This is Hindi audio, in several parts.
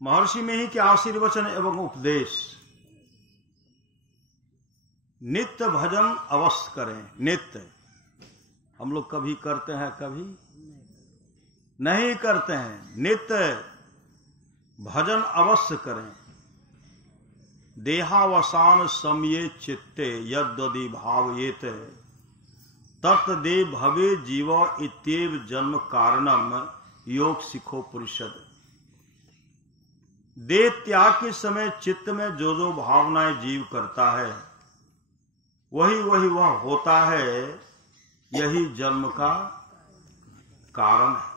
महर्षि में ही के आशीर्वचन एवं उपदेश। नित्य भजन अवश्य करें। नित्य हम लोग कभी करते हैं, कभी नहीं करते हैं। नित्य भजन अवश्य करें। देहावसान समये चित्ते यद्यदि भावयेत तत्देव भवे जीव इत्येव जन्म कारणम योग सिखो परिषद। देह त्याग के समय चित्त में जो जो भावनाएं जीव करता है वही वह होता है। यही जन्म का कारण है।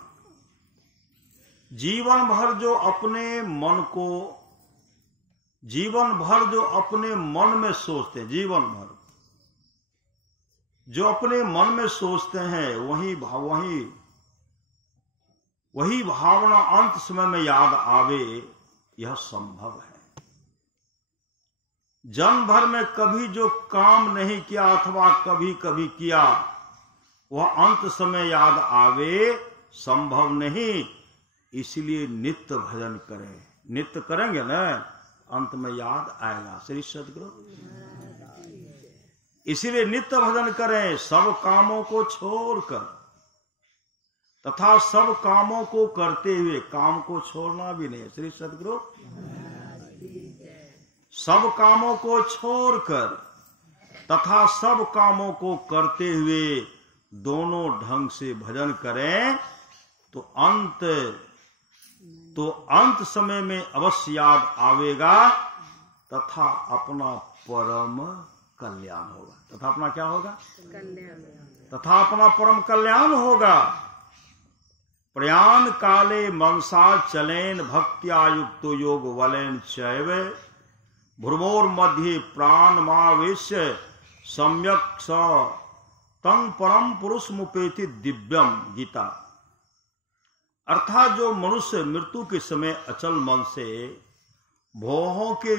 जीवन भर जो अपने मन में सोचते हैं, जीवन भर जो अपने मन में सोचते हैं वही भावना अंत समय में याद आवे, यह संभव है। जन्म भर में कभी जो काम नहीं किया अथवा कभी कभी किया वह अंत समय याद आवे, संभव नहीं। इसलिए नित्य भजन करें। नित्य करेंगे ना, अंत में याद आएगा। श्री सद्गुरु इसीलिए नित्य भजन करें, सब कामों को छोड़कर तथा सब कामों को करते हुए। काम को छोड़ना भी नहीं। श्री सद्गुरु सब कामों को छोड़कर तथा सब कामों को करते हुए दोनों ढंग से भजन करें तो अंत समय में अवश्य याद आवेगा तथा अपना परम कल्याण होगा। तथा अपना क्या होगा? तथा अपना परम कल्याण होगा। प्रयाण काले मनसा चलेन भक्त्या युक्तो योग वलेन चैव भ्रुमोर मध्य प्राण मावेश्य सम्यक स तं परम पुरुष मुपेति दिव्यम। गीता। अर्थात जो मनुष्य मृत्यु के समय अचल मन से भौहों के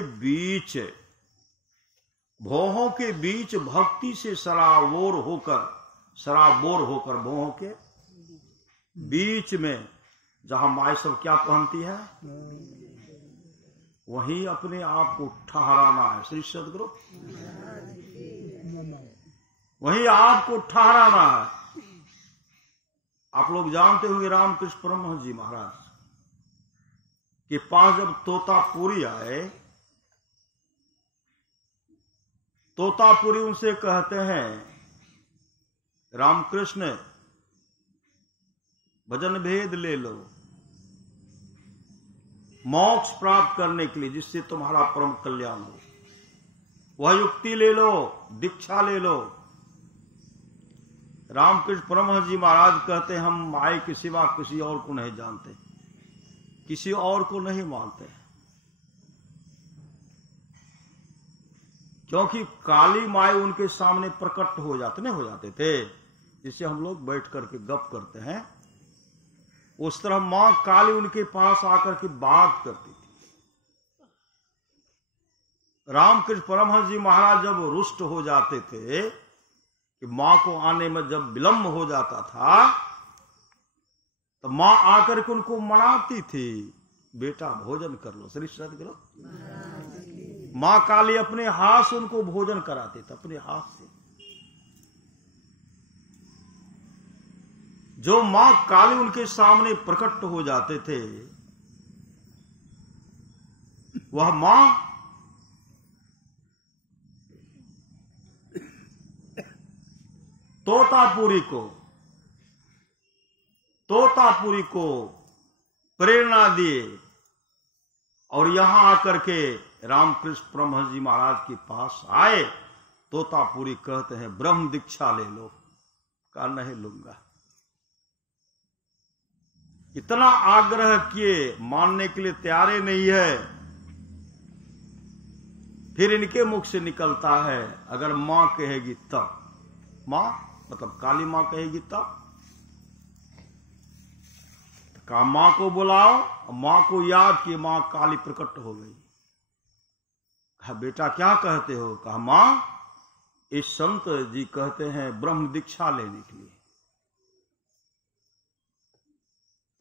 बीच भक्ति से सराबोर होकर भौहों के बीच में जहां माई सब क्या पहनती है वहीं अपने आप को ठहराना है। श्री सद्गुरु वहीं आपको ठहराना है। आप लोग जानते होंगे रामकृष्ण परमहंस जी महाराज के पास जब तोतापुरी आए, तोतापुरी उनसे कहते हैं, रामकृष्ण भजन भेद ले लो मोक्ष प्राप्त करने के लिए, जिससे तुम्हारा परम कल्याण हो। वह युक्ति ले लो, दीक्षा ले लो। रामकृष्ण परमहंस जी महाराज कहते हैं, हम माई के सिवा किसी और को नहीं जानते, किसी और को नहीं मानते, क्योंकि काली माई उनके सामने प्रकट हो जाते थे। जिससे हम लोग बैठ करके गप करते हैं, उस तरह मां काली उनके पास आकर के बात करती थी। रामकृष्ण परमहंस जी महाराज जब रुष्ट हो जाते थे कि मां को आने में जब विलंब हो जाता था, तो मां आकर के उनको मनाती थी, बेटा भोजन कर लो। श्री सद्गुरु मां काली अपने हाथ से उनको भोजन कराते थे, अपने हाथ से। जो मां काली उनके सामने प्रकट हो जाते थे, वह मां तोतापुरी को प्रेरणा दिए और यहां आकर के रामकृष्ण परमहंस जी महाराज के पास आए। तोतापुरी कहते हैं, ब्रह्म दीक्षा ले लो। कहा नहीं लूंगा। इतना आग्रह किए, मानने के लिए तैयार नहीं है। फिर इनके मुख से निकलता है, अगर मां कहेगी तब। मां मतलब काली मां कहेगी तब। कहा मां को बुलाओ। मां को याद कि मां काली प्रकट हो गई। कहा बेटा क्या कहते हो? कहा मां इस संत जी कहते हैं ब्रह्म दीक्षा लेने के लिए।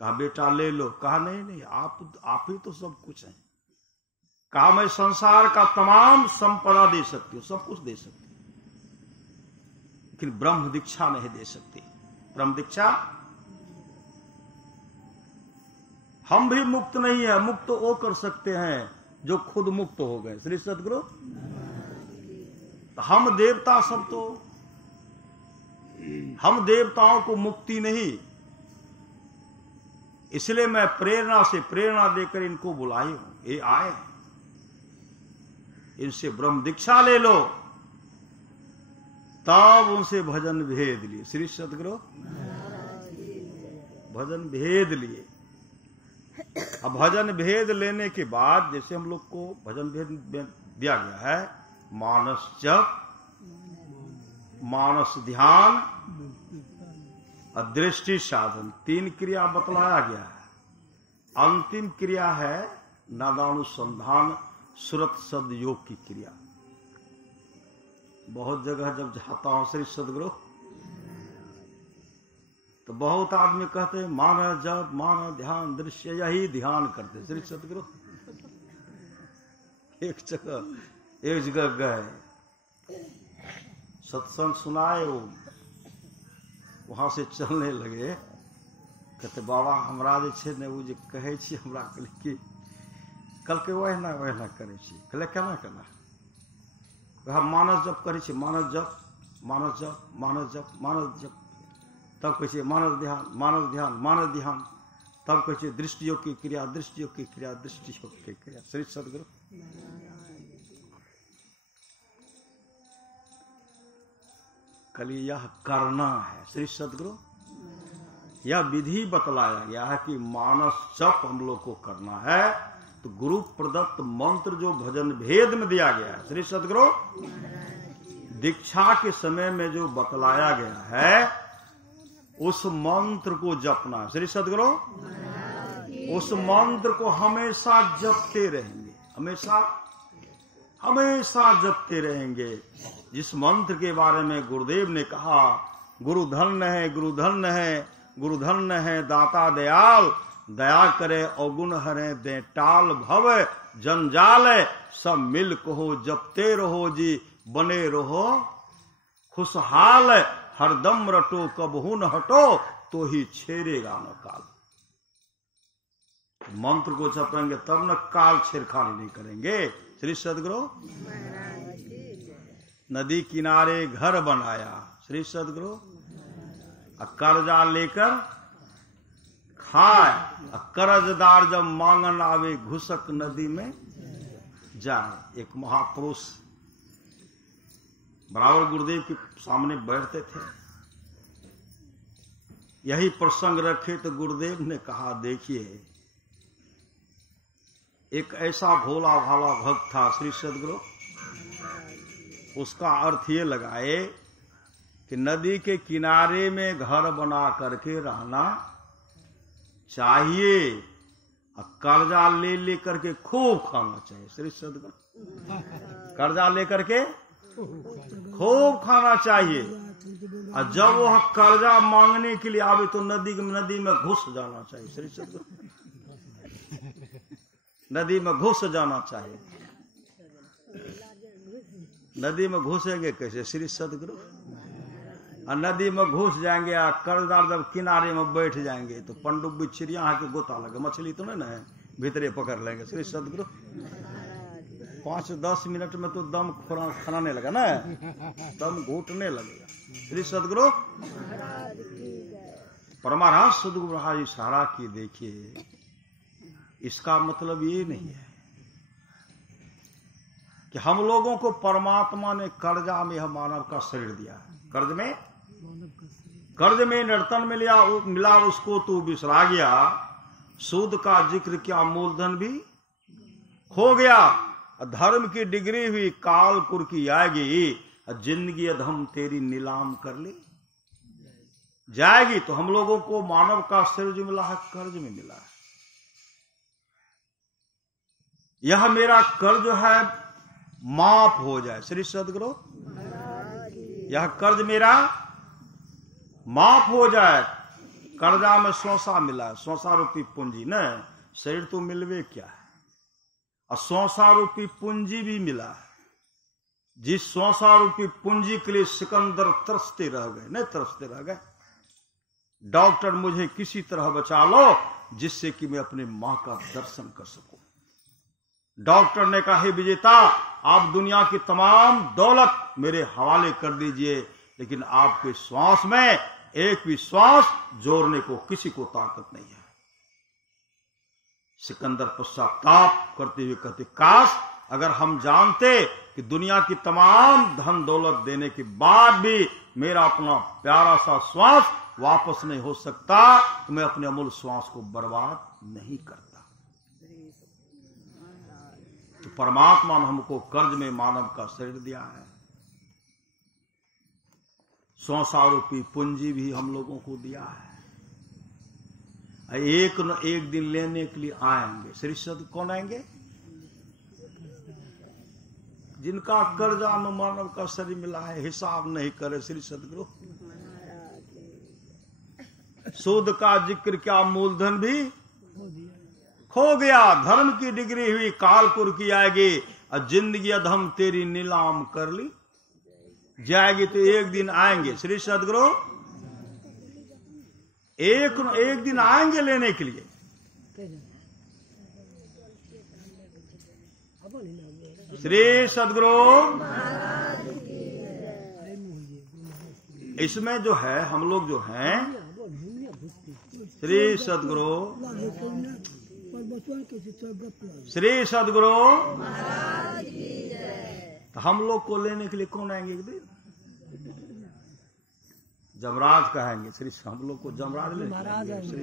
कहा बेटा ले लो। कहा नहीं नहीं, आप ही तो सब कुछ हैं। कहा मैं संसार का तमाम संपदा दे सकती हूँ, सब कुछ दे सकती हूँ, लेकिन ब्रह्म दीक्षा नहीं दे सकती। ब्रह्म दीक्षा हम भी मुक्त नहीं है, मुक्त वो कर सकते हैं जो खुद मुक्त हो गए। श्री सद्गुरु, हम देवता सब तो, हम देवताओं को मुक्ति नहीं, इसलिए मैं प्रेरणा देकर इनको बुलाई हूं। ये आए, इनसे ब्रह्म दीक्षा ले लो, तब उनसे भजन भेद लिए। श्री सद्गुरु भजन भेद लिए। अब भजन भेद लेने के बाद जैसे हम लोग को भजन भेद दिया गया है, मानस जप, मानस ध्यान, अदृष्टि साधन, 3 क्रिया बतलाया गया है। अंतिम क्रिया है नादानुसंधान सुरत सद योग की क्रिया। बहुत जगह जब जाता हूं श्री सद्गुरु, तो बहुत आदमी कहते हैं माना जप, माना ध्यान, दृश्य, यही ध्यान करते। श्री सद्गुरु एक जगह गए, सत्संग सुनाए, वो वहां से चलने लगे। कहते बाबा हमरा जे छै ने, वो जे कहे छी हमरा कि कल के वहना करे छी। कहले केना केना? वह मानस जप करे छी, मानस जप, मानस जप, मानस जप, मानस जप, तब कहे मानस ध्यान, मानस ध्यान, मानस ध्यान, तब कहे दृष्टि योग की क्रिया, दृष्टि योग की क्रिया, दृष्टि योग की क्रिया। श्री सद्गुरु कल यह करना है। श्री सद्गुरु यह विधि बतलाया गया है कि मानस जप हम लोग को करना है। तो गुरु प्रदत्त मंत्र जो भजन भेद में दिया गया है, श्री सद्गुरु दीक्षा के समय में जो बतलाया गया है, उस मंत्र को जपना। श्री सद्गुरु उस मंत्र को हमेशा जपते रहेंगे, हमेशा जपते रहेंगे। जिस मंत्र के बारे में गुरुदेव ने कहा, गुरु धन्य है, गुरु धन्य है, गुरु धन्य है दाता दयाल, दया करे अवगुण हरे दे टाल, भव जंजाल सब मिल कहो, जपते रहो जी बने रहो खुशहाल, हरदम रटो कबहू न हटो, तो ही छेड़ेगा न काल। मंत्र को जपेंगे तब न काल छेड़खानी नहीं करेंगे। श्री सद्गुरु नदी किनारे घर बनाया, श्री सद्गुरु कर्जा लेकर खाए, कर्जदार जब मांगन आवे घुसक नदी में जाए। एक महापुरुष बराबर गुरुदेव के सामने बैठते थे, यही प्रसंग रखे तो गुरुदेव ने कहा देखिए, एक ऐसा भोला भाला भक्त था श्री सद्गुरु, उसका अर्थ ये लगाए कि नदी के किनारे में घर बना करके रहना चाहिए और कर्जा ले करके खूब खाना चाहिए। श्री सद्गुरु कर्जा लेकर के खूब खाना चाहिए, और जब वह कर्जा मांगने के लिए आवे तो नदी में घुस जाना चाहिए। श्री सद्गुरु नदी में घुस जाना चाहिए। नदी में घुसेंगे कैसे श्री सद्गुरु? और नदी में घुस जाएंगे और कर्जदार जब किनारे में बैठ जाएंगे तो पंडुबी चिड़िया आके गोता लगे, मछली तो नहीं ना है, भीतरे पकड़ लेंगे। श्री सद्गुरु 5-10 मिनट में तो दम खनाने लगा ना, दम घुटने लगेगा। श्री सद्गुरु परमाराज सद्गुरु महाराज इशारा की देखिए, इसका मतलब ये नहीं है कि हम लोगों को परमात्मा ने कर्जा में मानव का शरीर दिया है। कर्ज में नर्तन में मिला उसको तो बिसरा गया, सूद का जिक्र क्या मूलधन भी खो गया, धर्म की डिग्री हुई कालपुर की आएगी, जिंदगी अधम तेरी नीलाम कर ले जाएगी। तो हम लोगों को मानव का शरीर जो मिला है कर्ज में मिला है। यह मेरा कर्ज है माफ हो जाए। श्री सद्गुरु यह कर्ज मेरा माफ हो जाए, कर्जा में सौसा मिला है, सौसा रूपी पूंजी न, शरीर तो मिलवे क्या है, और सौसा रूपी पूंजी भी मिला है। जिस सौसा रूपी पूंजी के लिए सिकंदर तरसते रह गए, नहीं तरसते रह गए, डॉक्टर मुझे किसी तरह बचा लो जिससे कि मैं अपनी मां का दर्शन कर सकूं। डॉक्टर ने कहा, हे विजेता, आप दुनिया की तमाम दौलत मेरे हवाले कर दीजिए, लेकिन आपके श्वास में एक भी श्वास जोड़ने को किसी को ताकत नहीं है। सिकंदर पश्चाताप करते हुए कहते, काश अगर हम जानते कि दुनिया की तमाम धन दौलत देने के बाद भी मेरा अपना प्यारा सा श्वास वापस नहीं हो सकता, तो मैं अपने अमूल्य श्वास को बर्बाद नहीं करता। तो परमात्मा ने हमको कर्ज में मानव का शरीर दिया है, सौसा रूपी पूंजी भी हम लोगों को दिया है। एक न एक दिन लेने के लिए आएंगे। श्री सद कौन आएंगे? जिनका कर्जा में मानव का शरीर मिला है, हिसाब नहीं करे श्री सदगुरु। सूद का जिक्र क्या, मूलधन भी खो गया, धर्म की डिग्री हुई कालपुर की आएगी, और जिंदगी अधम तेरी नीलाम कर ली जाएगी। तो एक दिन आएंगे श्री सदगुरु, एक दिन आएंगे लेने के लिए। श्री सदगुरु, इसमें जो है हम लोग जो हैं, श्री सदगुरु, श्री सदगुरु, तो हम लोग को लेने के लिए कौन आएंगे? एक दिन जमराज कहेंगे। श्री हम लोग को जमराज लेंगे, श्री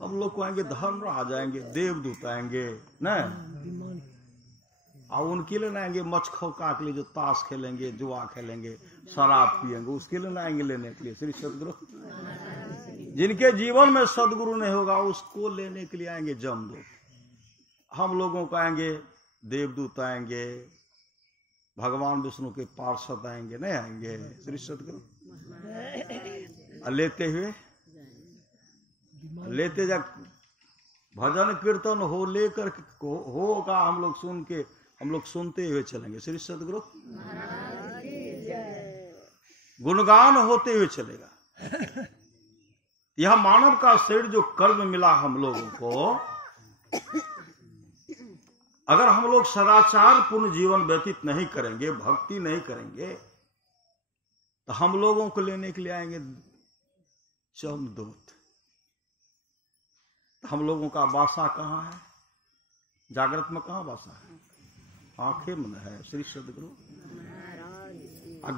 हम लोग को आएंगे, धर्मराज आएंगे, देवदूत आएंगे न, और उनके लिए आएंगे मचखौका के लिए, जो ताश खेलेंगे, जुआ खेलेंगे, शराब पिएंगे, उसके लिए आएंगे लेने के लिए। श्री सदगुरु, जिनके जीवन में सदगुरु नहीं होगा उसको लेने के लिए आएंगे जमदूत। हम लोगों को आएंगे देवदूत, आएंगे भगवान विष्णु के पार्षद आएंगे, नहीं आएंगे श्री सदगुरु। लेते जा भजन कीर्तन हो लेकर होगा, हम लोग सुनते हुए चलेंगे श्री सदगुरु। गुणगान होते हुए चलेगा। यह मानव का शरीर जो कर्म मिला हम लोगों को, अगर हम लोग सदाचार पूर्ण जीवन व्यतीत नहीं करेंगे, भक्ति नहीं करेंगे, तो हम लोगों को लेने के लिए आएंगे जमदूत। तो हम लोगों का वासा कहाँ है? जागृत में कहाँ वासा है? आंखें में है श्री सदगुरु।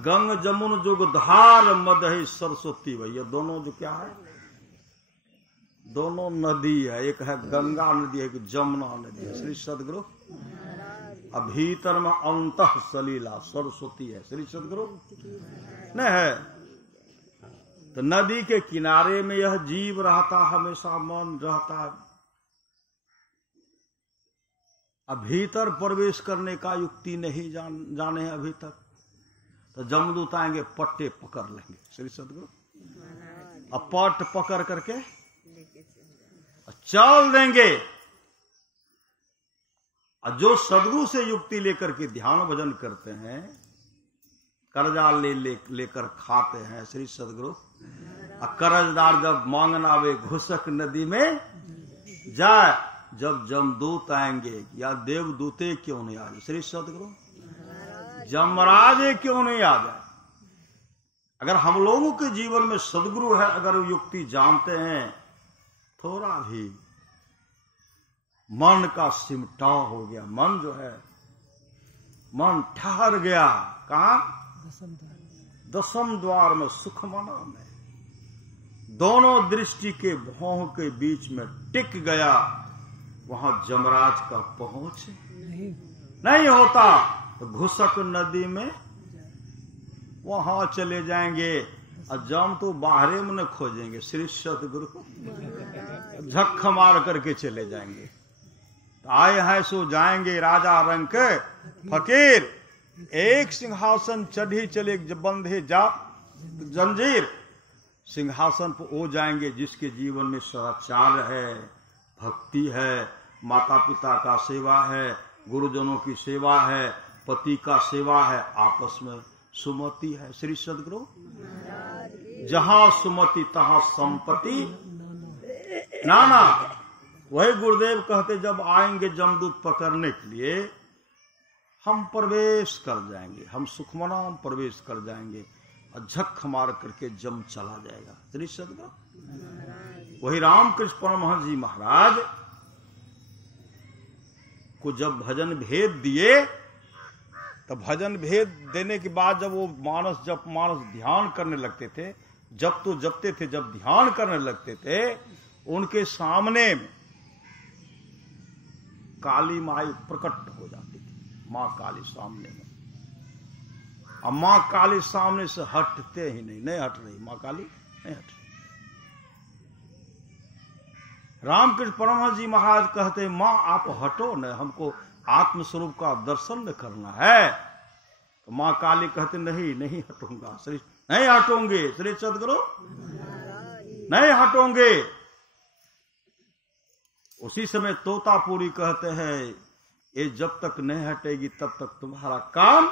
गंग जमुन जोग धार मद है सरस्वती, भैया दोनों जो क्या है, दोनों नदी है। एक है गंगा नदी, एक जमुना नदी है श्री सदगुरु। अब भीतर में अंतः सलीला सरस्वती है श्री सदगुरु नहीं है। तो नदी के किनारे में यह जीव रहता, हमेशा मन रहता है। अब भीतर प्रवेश करने का युक्ति नहीं जाने अभी तक, तो जमदूत आएंगे, पट्टे पकड़ लेंगे श्री सदगुरु। अब पट पकड़ करके चल देंगे। और जो सदगुरु से युक्ति लेकर के ध्यान भजन करते हैं, कर्जा लेकर खाते हैं श्री सदगुरु। और कर्जदार जब मांगना आवे घुसक नदी में जाए, जब जमदूत आएंगे या देवदूते क्यों नहीं आ जाए श्री सदगुरु, जमराजे क्यों नहीं आ जाए। अगर हम लोगों के जीवन में सदगुरु है, अगर युक्ति जानते हैं, थोड़ा भी मन का सिमटाव हो गया, मन जो है मन ठहर गया। कहा? दसम द्वार में सुखमना में, दोनों दृष्टि के भौं के बीच में टिक गया, वहां जमराज का पहुंच नहीं होता। तो घुसक नदी में वहां चले जाएंगे, और जम तो बाहरे में न खोजेंगे श्री सदगुरु, झक्क मार करके चले जाएंगे। तो आए हैं सो जाएंगे राजा रंग के फकीर, एक सिंहासन चढ़ी चले बंधे जा जंजीर, सिंहासन पर वो जाएंगे जिसके जीवन में सदाचार है, भक्ति है, माता पिता का सेवा है, गुरुजनों की सेवा है, पति का सेवा है, आपस में सुमति है। श्री सद्गुरु जहां सुमति तहां संपत्ति नाना। वही गुरुदेव कहते जब आएंगे जमदूत पकड़ने के लिए हम प्रवेश कर जाएंगे, हम सुखमनाम प्रवेश कर जाएंगे और झक मार करके जम चला जाएगा। श्री सद्गुरु वही रामकृष्ण परमहंस जी महाराज को जब भजन भेद दिए, तो भजन भेद देने के बाद जब वो मानस ध्यान करने लगते थे, जब तो जपते थे, जब ध्यान करने लगते थे, उनके सामने काली माई प्रकट हो जाती थी। मां काली सामने में, अब मां काली सामने से हटते ही नहीं हट रही, मां काली नहीं हट रही। रामकृष्ण परमहंस जी महाराज कहते मां आप हटो न, हमको आत्मस्वरूप का दर्शन करना है। तो मां काली कहते नहीं हटूंगा, श्री नहीं हटोगे, श्री सद्गुरु नहीं हटोगे। उसी समय तोतापुरी कहते हैं ये जब तक नहीं हटेगी तब तक तुम्हारा काम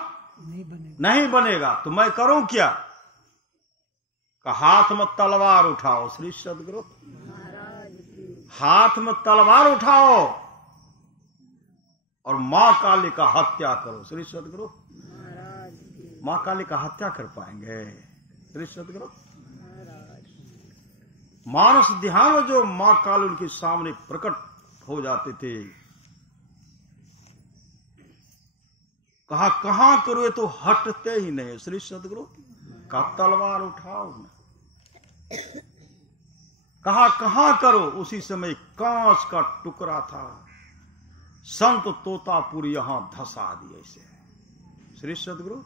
नहीं बनेगा। तो मैं करूं क्या? का हाथ में तलवार उठाओ। श्री सद्गुरु हाथ में तलवार उठाओ और मां काली का हत्या करो। श्री सद्गुरु मां काली का हत्या कर पाएंगे? श्री सद्गुरु मानस ध्यान में जो मां काली उनके सामने प्रकट हो जाते थे, कहां करो ये तो हटते ही नहीं। श्री सद्गुरु का तलवार उठाओ न, कहां करो। उसी समय कांच का टुकड़ा था, संत तोतापुरी यहां धसा दिए ऐसे। श्री सद्गुरु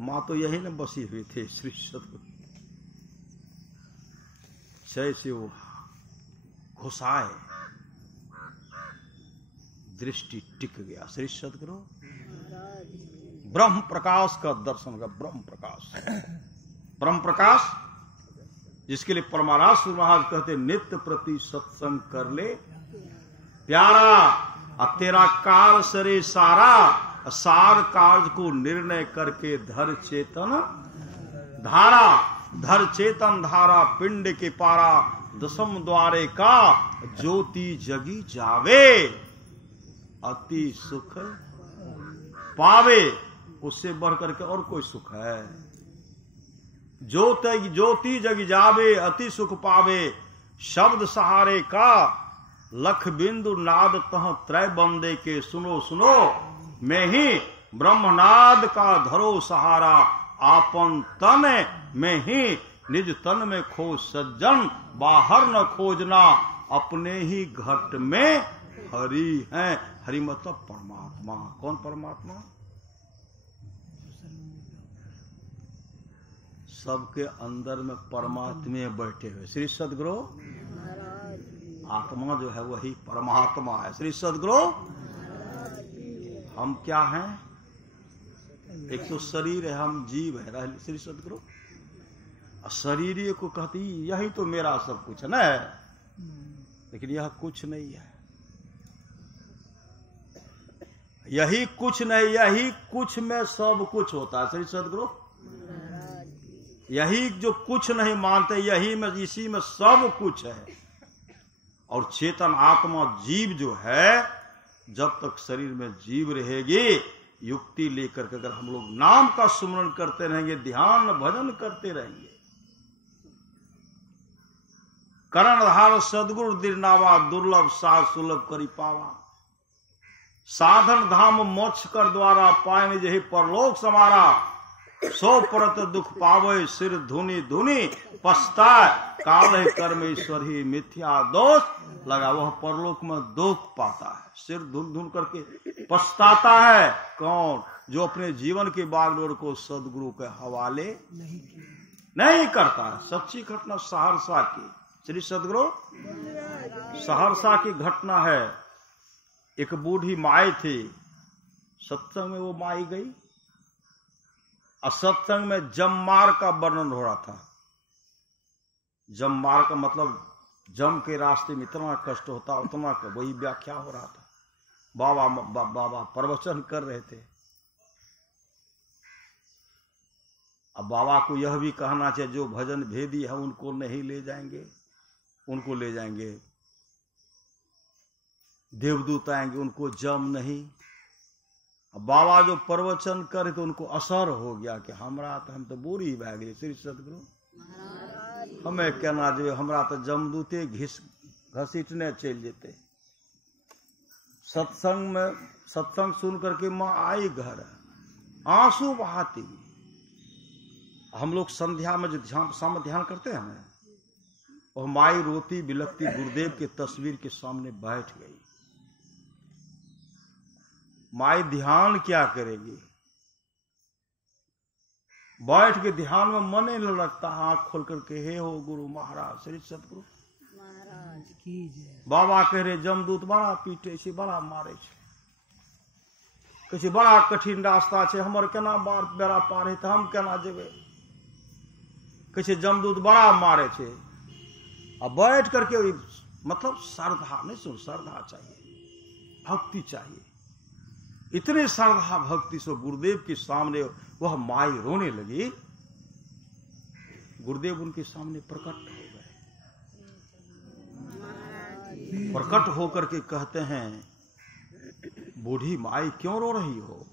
मां तो यही न बसी हुई थे। श्री सद्गुरु जैसे वो घुसाए दृष्टि टिक गया। श्री सद्गुरु ब्रह्म प्रकाश का दर्शन का, ब्रह्म प्रकाश जिसके लिए परमारास महाराज कहते नित्य प्रति सत्संग कर ले प्यारा, तेरा कार सरे सारा, सार कार्य को निर्णय करके धर चेतन धारा, धर चेतन धारा पिंड के पारा, दसम द्वारे का ज्योति जगी जावे, अति सुख पावे। उससे बढ़ करके और कोई सुख है? ज्योति जगी जावे, अति सुख पावे, शब्द सहारे का लख बिंदु नाद तह त्रय बंदे के, सुनो सुनो मैं ही ब्रह्मनाद का धरो सहारा, आपन तन में ही निज तन में खो सज्जन, बाहर न खोजना अपने ही घट में हरि है। हरि मतलब परमात्मा। कौन परमात्मा? सबके अंदर में परमात्मा बैठे हुए। श्री सद्गुरु आत्मा जो है वही परमात्मा है। श्री सद्गुरु हम क्या हैं? एक तो शरीर है, हम जीव है। श्री सद्गुरु शरीर को कहती यही तो मेरा सब कुछ है ना, लेकिन यह कुछ नहीं है, यही कुछ नहीं, यही कुछ में सब कुछ होता है। श्री सद्गुरु यही जो कुछ नहीं मानते, यही में इसी में सब कुछ है। और चेतन आत्मा जीव जो है, जब तक शरीर में जीव रहेगी, युक्ति लेकर के अगर हम लोग नाम का सुमरण करते रहेंगे, ध्यान भजन करते रहेंगे, करणधार सदगुरु दिरनावा, दुर्लभ साध सुलभ करी पावा, साधन धाम मोक्ष कर द्वारा, पाए जही परलोक समारा, सो परत दुख पावे, सिर धुनी धुनी पछताए, काल है कर्म ईश्वर ही मिथ्या दोष लगा। वह परलोक में दुख पाता है, सिर धुन धुन करके पछताता है। कौन? जो अपने जीवन के बागडोर को सदगुरु के हवाले नहीं करता है। सच्ची घटना सहरसा की, श्री सदगुरु सहरसा की घटना है। एक बूढ़ी माई थी, सत्संग में वो माई गई और सत्संग में जममार का वर्णन हो रहा था। जम मार्ग का मतलब जम के रास्ते में इतना कष्ट होता उतना वही व्याख्या हो रहा था। बाबा प्रवचन कर रहे थे। अब बाबा को यह भी कहना चाहिए जो भजन भेदी है उनको नहीं ले जाएंगे, उनको ले जाएंगे। देवदूत आएंगे, उनको जम नहीं। अब बाबा जो प्रवचन करे तो उनको असर हो गया कि हमरा तो हम तो बुरी भै गए श्री सदगुरु हमें कहना जो हमरा तो जमदूते घसीटने चल जेते। सत्संग सुन करके माँ आई घर आंसू बहाती। हम लोग संध्या में जो शाम ध्यान करते हैं ना, और माई रोती बिलखती गुरुदेव के तस्वीर के सामने बैठ गई। माई ध्यान क्या करेगी, बैठ के ध्यान में मन ही न लगता। आंख खोल करके हे हो गुरु महाराज श्री सतगुरु महाराज की जय। बाबा कह रहे जमदूत बड़ा पीटे छे, बड़ा मारे छे, कहे बड़ा कठिन रास्ता छे, हमर केना बार बेड़ा पार है तो हम केना जेबे। कहे जमदूत बड़ा मारे छे। अब बैठ करके मतलब श्रद्धा नहीं, सुन श्रद्धा चाहिए, भक्ति चाहिए। इतने श्रद्धा भक्ति से गुरुदेव के सामने वह माई रोने लगी। गुरुदेव उनके सामने प्रकट हो गए। प्रकट होकर के कहते हैं बूढ़ी माई क्यों रो रही हो।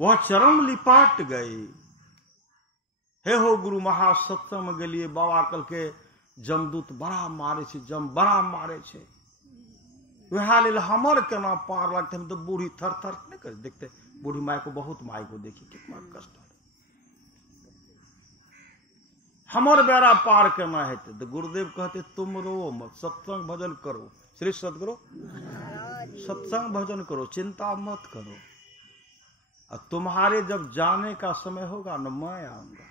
वह चरण लिपाट गई। हे हो गुरु महाराज सत्संग में गलिए बाबा कल के जमदूत बड़ा मारे छे, जम बड़ा मारे छे। वह लेल हमर केना पार लगते। हम तो बूढ़ी थर थर नहीं कर देखते। बूढ़ी माई को बहुत माई को देखी कितना कष्ट है। हमर बेड़ा पार करना है तो गुरुदेव कहते तुम रो मत, सत्संग भजन करो। श्री सतगुरु सत्संग भजन करो, चिंता मत करो। और तुम्हारे जब जाने का समय होगा ना, मैं आऊंगा,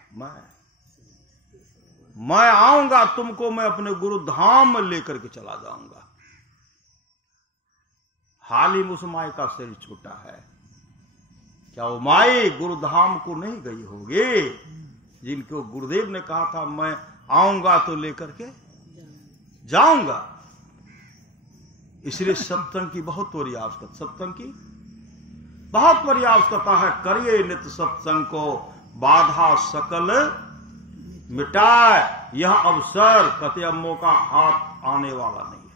मैं आऊंगा तुमको, मैं अपने गुरु धाम में लेकर के चला जाऊंगा। हाल ही में उस माई का शरीर छूटा है। क्या वो माई गुरुधाम को नहीं गई होगी जिनको गुरुदेव ने कहा था मैं आऊंगा तो लेकर के जाऊंगा। इसलिए सत्संग की बहुत बड़ी आवश्यकता, सत्संग की बहुत बड़ी आवश्यकता है। करिए नित्य सत्संग को, बाधा सकल मिटाए। यह अवसर कते अब मौका हाथ आने वाला नहीं है।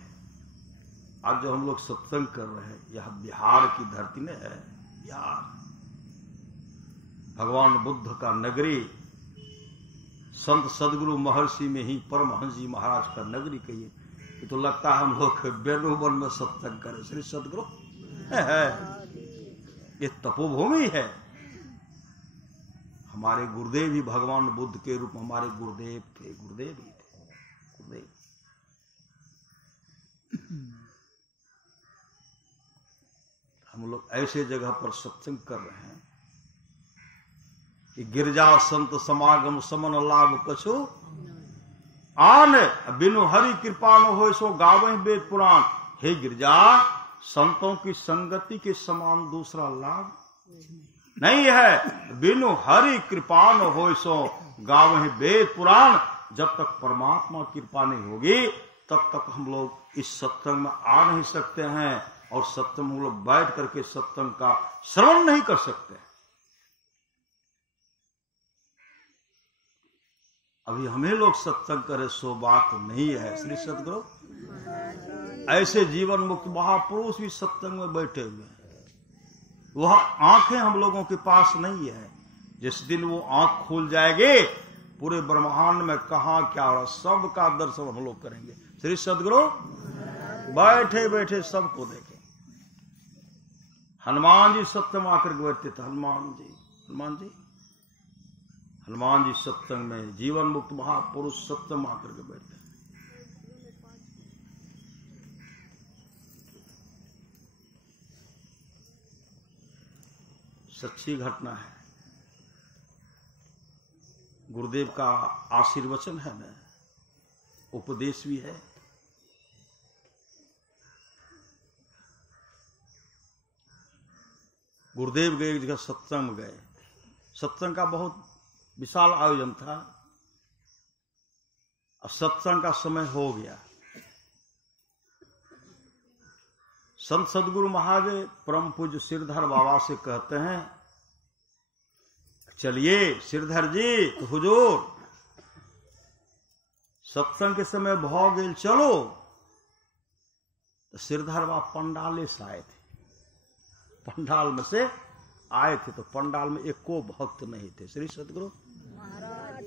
आज जो हम लोग सत्संग कर रहे हैं, यह बिहार की धरती में है। बिहार भगवान बुद्ध का नगरी, संत सदगुरु महर्षि में ही परमहंस जी महाराज का नगरी कहिए। ये तो लगता है हम लोग बेनूबन में सत्संग करें। श्री सदगुरु है, ये तपोभूमि है। हमारे गुरुदेव ही भगवान बुद्ध के रूप में हमारे गुरुदेव थे, गुरुदेव ही थे, गुरुदेव। हम लोग ऐसे जगह पर सत्संग कर रहे हैं कि गिरजा संत समागम समन लाभ कछो आन, बिनु हरि कृपा न हो सो गावे वेद पुराण। हे गिरजा, संतों की संगति के समान दूसरा लाभ नहीं है। बिनु हरि कृपा न हो सो गावे वेद पुराण। जब तक परमात्मा कृपा नहीं होगी तब तक हम लोग इस सत्संग में आ नहीं सकते हैं, और सत्संग में हम लोग बैठ करके सत्संग का श्रवण नहीं कर सकते। अभी हमें लोग सत्संग करे सो बात नहीं है। श्री सतगुरु ऐसे जीवन मुक्त महापुरुष भी सत्संग में बैठे हुए हैं। वह आंखें हम लोगों के पास नहीं है। जिस दिन वो आंख खुल जाएगी, पूरे ब्रह्मांड में कहां क्या हो रहा सबका दर्शन हम लोग करेंगे। श्री सतगुरु बैठे बैठे सबको देखें। हनुमान जी सत्संग आकर बैठते थे। हनुमान जी सत्संग में जीवन मुक्त महापुरुष सत्संग आकर के बैठते। सच्ची घटना है। गुरुदेव का आशीर्वचन है ना, उपदेश भी है। गुरुदेव गए एक जगह सत्संग में गए। सत्संग का बहुत विशाल आयोजन था। अब सत्संग का समय हो गया। संत सदगुरु महाराज परम पूज्य सिरधर बाबा से कहते हैं, चलिए सिरधर जी, तो हुजूर सत्संग के समय भाव गेल, चलो। तो सिरधर बाबा पंडाले से आए थे, पंडाल में से आए थे, तो पंडाल में एक को भक्त नहीं थे। श्री सदगुरु महाराज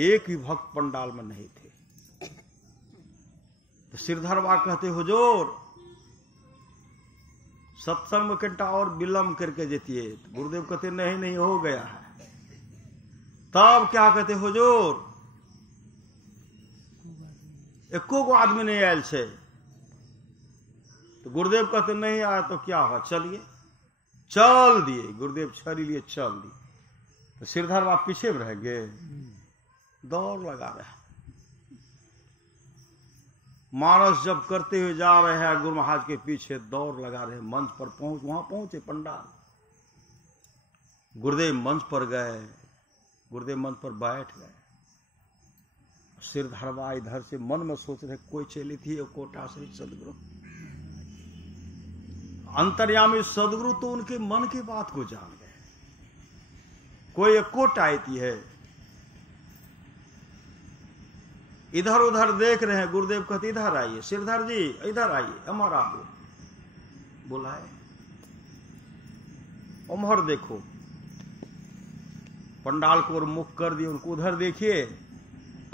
एक भी भक्त पंडाल में नहीं थे। तो सिरधर बाबा कहते, हुजूर सत्संग में घंटा और विलंब करके जेतिए। तो गुरुदेव कहते, नहीं नहीं, हो गया है। तब क्या कहते, हुजूर एको को आदमी नहीं आयल से। तो गुरुदेव कहते, नहीं आया तो क्या हुआ, चलिए। चल दिए गुरुदेव, छड़ी लिए चल दिए। तो सिरधर बाबा पीछे में रह गए, दौड़ लगा रहे। मानस जब करते हुए जा रहे हैं, गुरु महाराज के पीछे दौड़ लगा रहे। मंच पर वहां पहुंचे पंडाल। गुरुदेव मंच पर गए, गुरुदेव मंच पर बैठ गए। सिरधर बाबा इधर से मन में सोच रहे, कोई चली थी कोटा श्री सदगुरु अंतर्यामी सदगुरु तो उनके मन की बात को जान गए। कोई कोट आई थी है, इधर उधर देख रहे हैं। गुरुदेव कहते, इधर आइए सिरधर जी, इधर आइए, हमारा बुलाए। उमहर देखो, पंडाल को और मुख कर दिए, उनको उधर देखिए।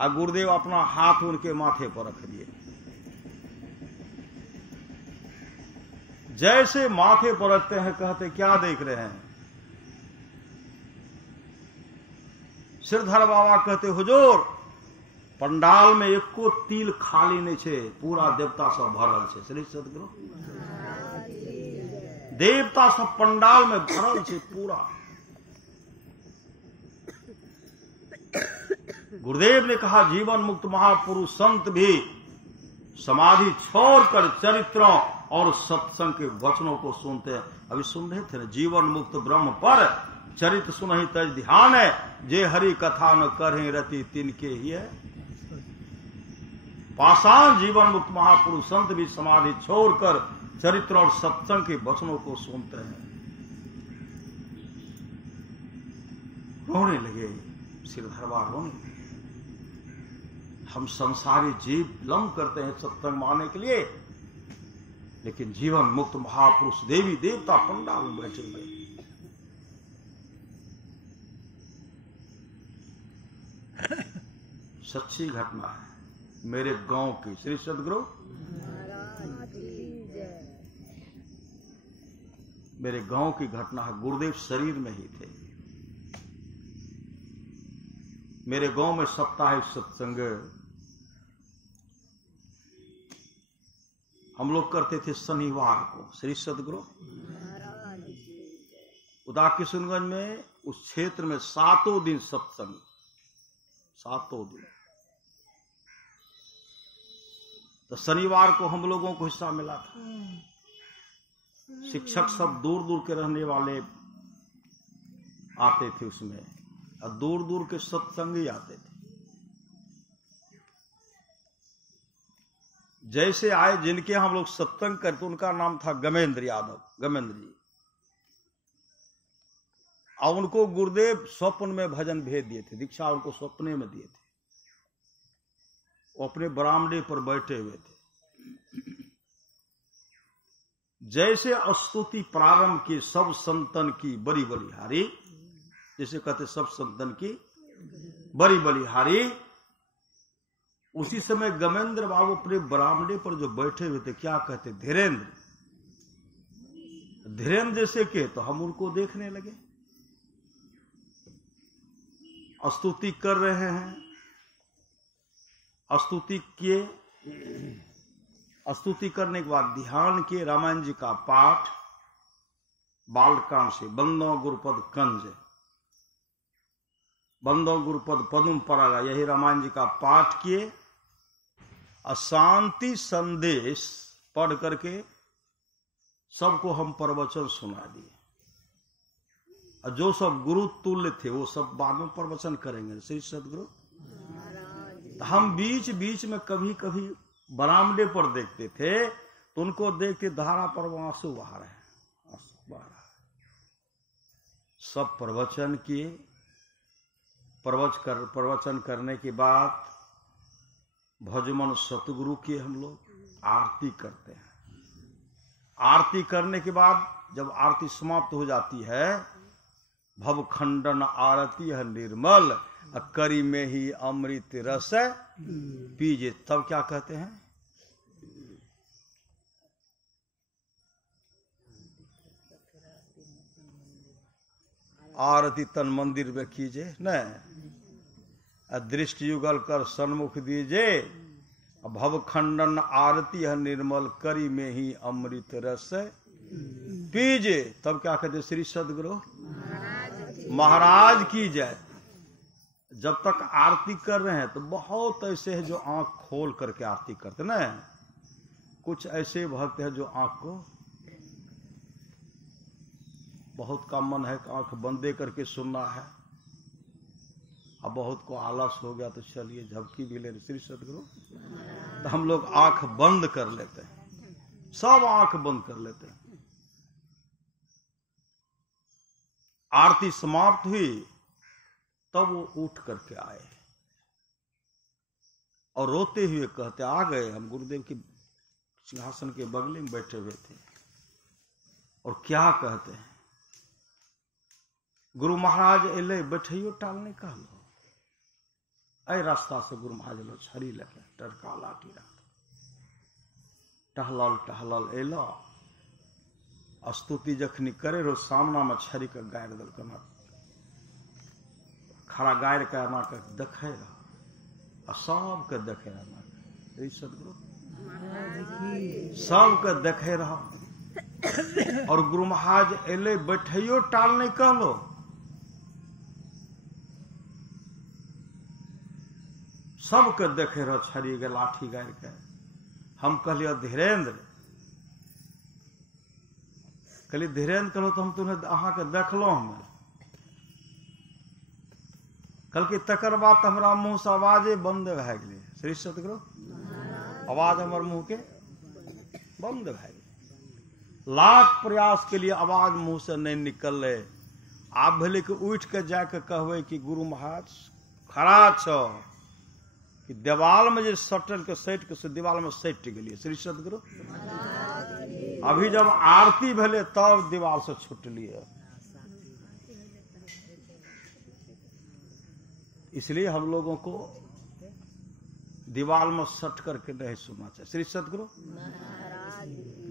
और गुरुदेव अपना हाथ उनके माथे पर रख दिए। जैसे माथे पर रखते हैं, कहते, क्या देख रहे हैं। सिरधर बाबा कहते, हुजूर पंडाल में एक को तिल खाली नहीं छे, पूरा देवता सब भरल छे। श्री सदगुरु देवता सब पंडाल में भरल छे पूरा। गुरुदेव ने कहा, जीवन मुक्त महापुरुष संत भी समाधि छोड़कर चरित्रों और सत्संग के वचनों को सुनते हैं। अभी सुन रहे थे ना, जीवन मुक्त ब्रह्म पर चरित्र सुनहि तज ध्यान है, जे हरि कथा न करहि रति तिनके ही है। पाषाण जीवन मुक्त महापुरुष संत भी समाधि छोड़कर चरित्र और सत्संग के वचनों को सुनते हैं। रोने लगे सिरधर बाबा, रोने लगे। हम संसारी जीव विलंब करते हैं सत्संग मानने के लिए, लेकिन जीवन मुक्त महापुरुष देवी देवता पंडाल में बैठे हुए। सच्ची घटना है मेरे गांव की। श्री सदगुरु मेरे गांव की घटना है। गुरुदेव शरीर में ही थे। मेरे गांव में साप्ताहिक सत्संग हम लोग करते थे शनिवार को। श्री सदगुरु उदा किशनगंज में उस क्षेत्र में 7 दिन सत्संग, 7 दिन। तो शनिवार को हम लोगों को हिस्सा मिला था। शिक्षक सब दूर दूर के रहने वाले आते थे उसमें, और दूर दूर के सत्संगी आते थे। जैसे आए जिनके हम लोग सत्संग करते, उनका नाम था गमेंद्र यादव, गमेंद्र जी। और उनको गुरुदेव स्वप्न में भजन भेज दिए थे, दीक्षा उनको स्वप्ने में दिए थे। वो अपने बरामदे पर बैठे हुए थे। जैसे स्तुति प्रारंभ की सब संतन की बड़ी बलिहारी, जैसे कहते सब संतन की बड़ी बलिहारी, उसी समय गमेंद्र बाबू अपने बरामदे पर जो बैठे हुए थे, क्या कहते, धीरेन्द्र, धीरेन्द्र जैसे के। तो हम उनको देखने लगे, स्तुति कर रहे हैं। स्तुति किए, स्तुति करने के बाद ध्यान किए, रामायण जी का पाठ बालकांड से, बंदो गुरुपद कंज, बंदो गुरुपद पदुम परागा, यही रामायण जी का पाठ किए। अशांति संदेश पढ़ करके सबको हम प्रवचन सुना दिए। और जो सब गुरु तुल्य थे वो सब बाद में प्रवचन करेंगे। श्री सदगुरु हम बीच बीच में कभी कभी बरामदे पर देखते थे तो उनको देखते धारा पर आंसू बहा रहे हैं, आंसू बहा रहा है। सब प्रवचन किए, प्रवचन करने के बाद भजमन सतगुरु की हम लोग आरती करते हैं। आरती करने के बाद जब आरती समाप्त हो जाती है, भव खंडन आरती है निर्मल करी में ही अमृत रस पीजे, तब क्या कहते हैं? आरती तन मंदिर में कीजिए न, दृष्टि युगल कर सन्मुख दीजिए, भव खंडन आरती है निर्मल करी में ही अमृत रस पीजे, तब क्या कहते? श्री सदगुरु महाराज की जय। जब तक आरती कर रहे हैं तो बहुत ऐसे हैं जो आंख खोल करके आरती करते ना, कुछ ऐसे भक्त हैं जो आंख को, बहुत का मन है कि आंख बंदे करके सुनना है, अब बहुत को आलस हो गया तो चलिए झपकी भी ले श्री सदगुरु, तो हम लोग आंख बंद कर लेते हैं, सब आंख बंद कर लेते हैं। आरती समाप्त हुई तब वो उठ करके आए और रोते हुए कहते, आ गए हम गुरुदेव के सिंहासन के बगले में बैठे हुए थे, और क्या कहते हैं? गुरु महाराज एले बैठियो टालने का लो, ऐ रास्ता से गुरु महाराज लो छड़ी लगे टरका लाठी रख टहलल टहलल एलो, स्तुति जखनी करे रो सामना में छड़ी का गायर दल करना खड़ा गायर करना के देखे रहा, सबके देखे रहना, सदगुरु सबके देखे रहा, और गुरु महाराज एले बैठियो टाल नहीं कहलो, सबके देखे रह छड़ी के लाठी गायर के। हम कहलिए धीरेन्द्र, कहलिए धीरेन्द्र कहलो तो हम तुम्हें अहाँ के देखलो हमें, कल की तकर बाद हमारा मुंह से आवाजे बंद भए गेलै, श्री सतगुरु आवाज हमर मुंह के बंद भए गेलै, लाख प्रयास के लिए आवाज मुंह से नहीं निकलले। आप भेले कि उठ के जाके कहबै कि गुरु महाराज खड़ा छो कि दीवाल में जो सटल के सट के से दीवाल में सट गेलिए, श्री सतगुरु अभी जब आरती भेले तब दीवाल से छुटलिए। इसलिए हम लोगों को दीवाल में सट करके नहीं सुनना चाहिए। श्री सतगुरु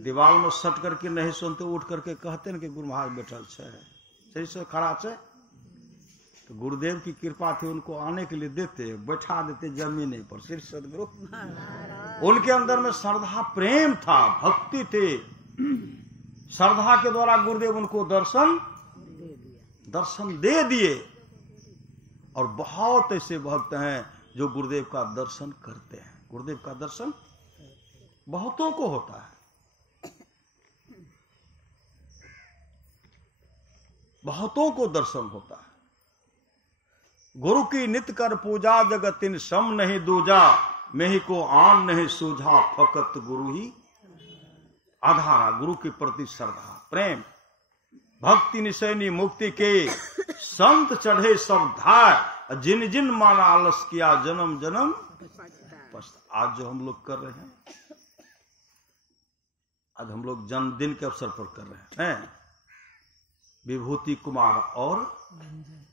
दीवाल में सट करके नहीं सुनते, उठ करके कहते न कि गुरु महाराज बैठल है, श्री से खड़ा है, तो गुरुदेव की कृपा थी, उनको आने के लिए देते, बैठा देते जमीन पर। श्री सतगुरु उनके अंदर में श्रद्धा प्रेम था, भक्ति थे, श्रद्धा के द्वारा गुरुदेव उनको दर्शन दे दिए। और बहुत ऐसे भक्त हैं जो गुरुदेव का दर्शन करते हैं। गुरुदेव का दर्शन बहुतों को होता है, बहुतों को दर्शन होता है। गुरु की नित कर पूजा जगतिन सम नहीं दूजा, मेहि को आन नहीं सूझा फकत गुरु ही आधारा। गुरु के प्रति श्रद्धा प्रेम, भक्ति निशैनी मुक्ति के संत चढ़े सब धार, जिन जिन माना आलस किया जन्म जन्म पछता। आज जो हम लोग कर रहे हैं, आज हम लोग जन्मदिन के अवसर पर कर रहे हैं, विभूति कुमार और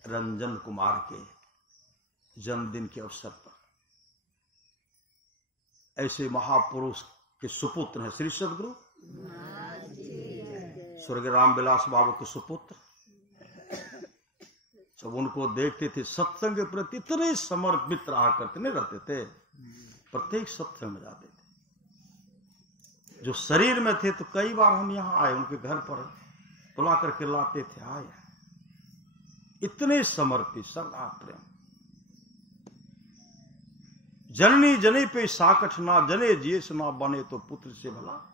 रंजन कुमार के जन्मदिन के अवसर पर। ऐसे महापुरुष के सुपुत्र हैं श्री सतगुरु स्वर्गीय रामविलास बाबू के सुपुत्र। जब उनको देखते थे सत्संग के प्रति इतने समर्पित रहा करते नहीं रहते थे, प्रत्येक सत्संग में जाते थे। जो शरीर में थे तो कई बार हम यहाँ आए, उनके घर पर बुला करके लाते थे, आए, इतने समर्पित श्रद्धा प्रेम। जननी जने पे साकठ ना जने, जियस ना बने तो पुत्र से भला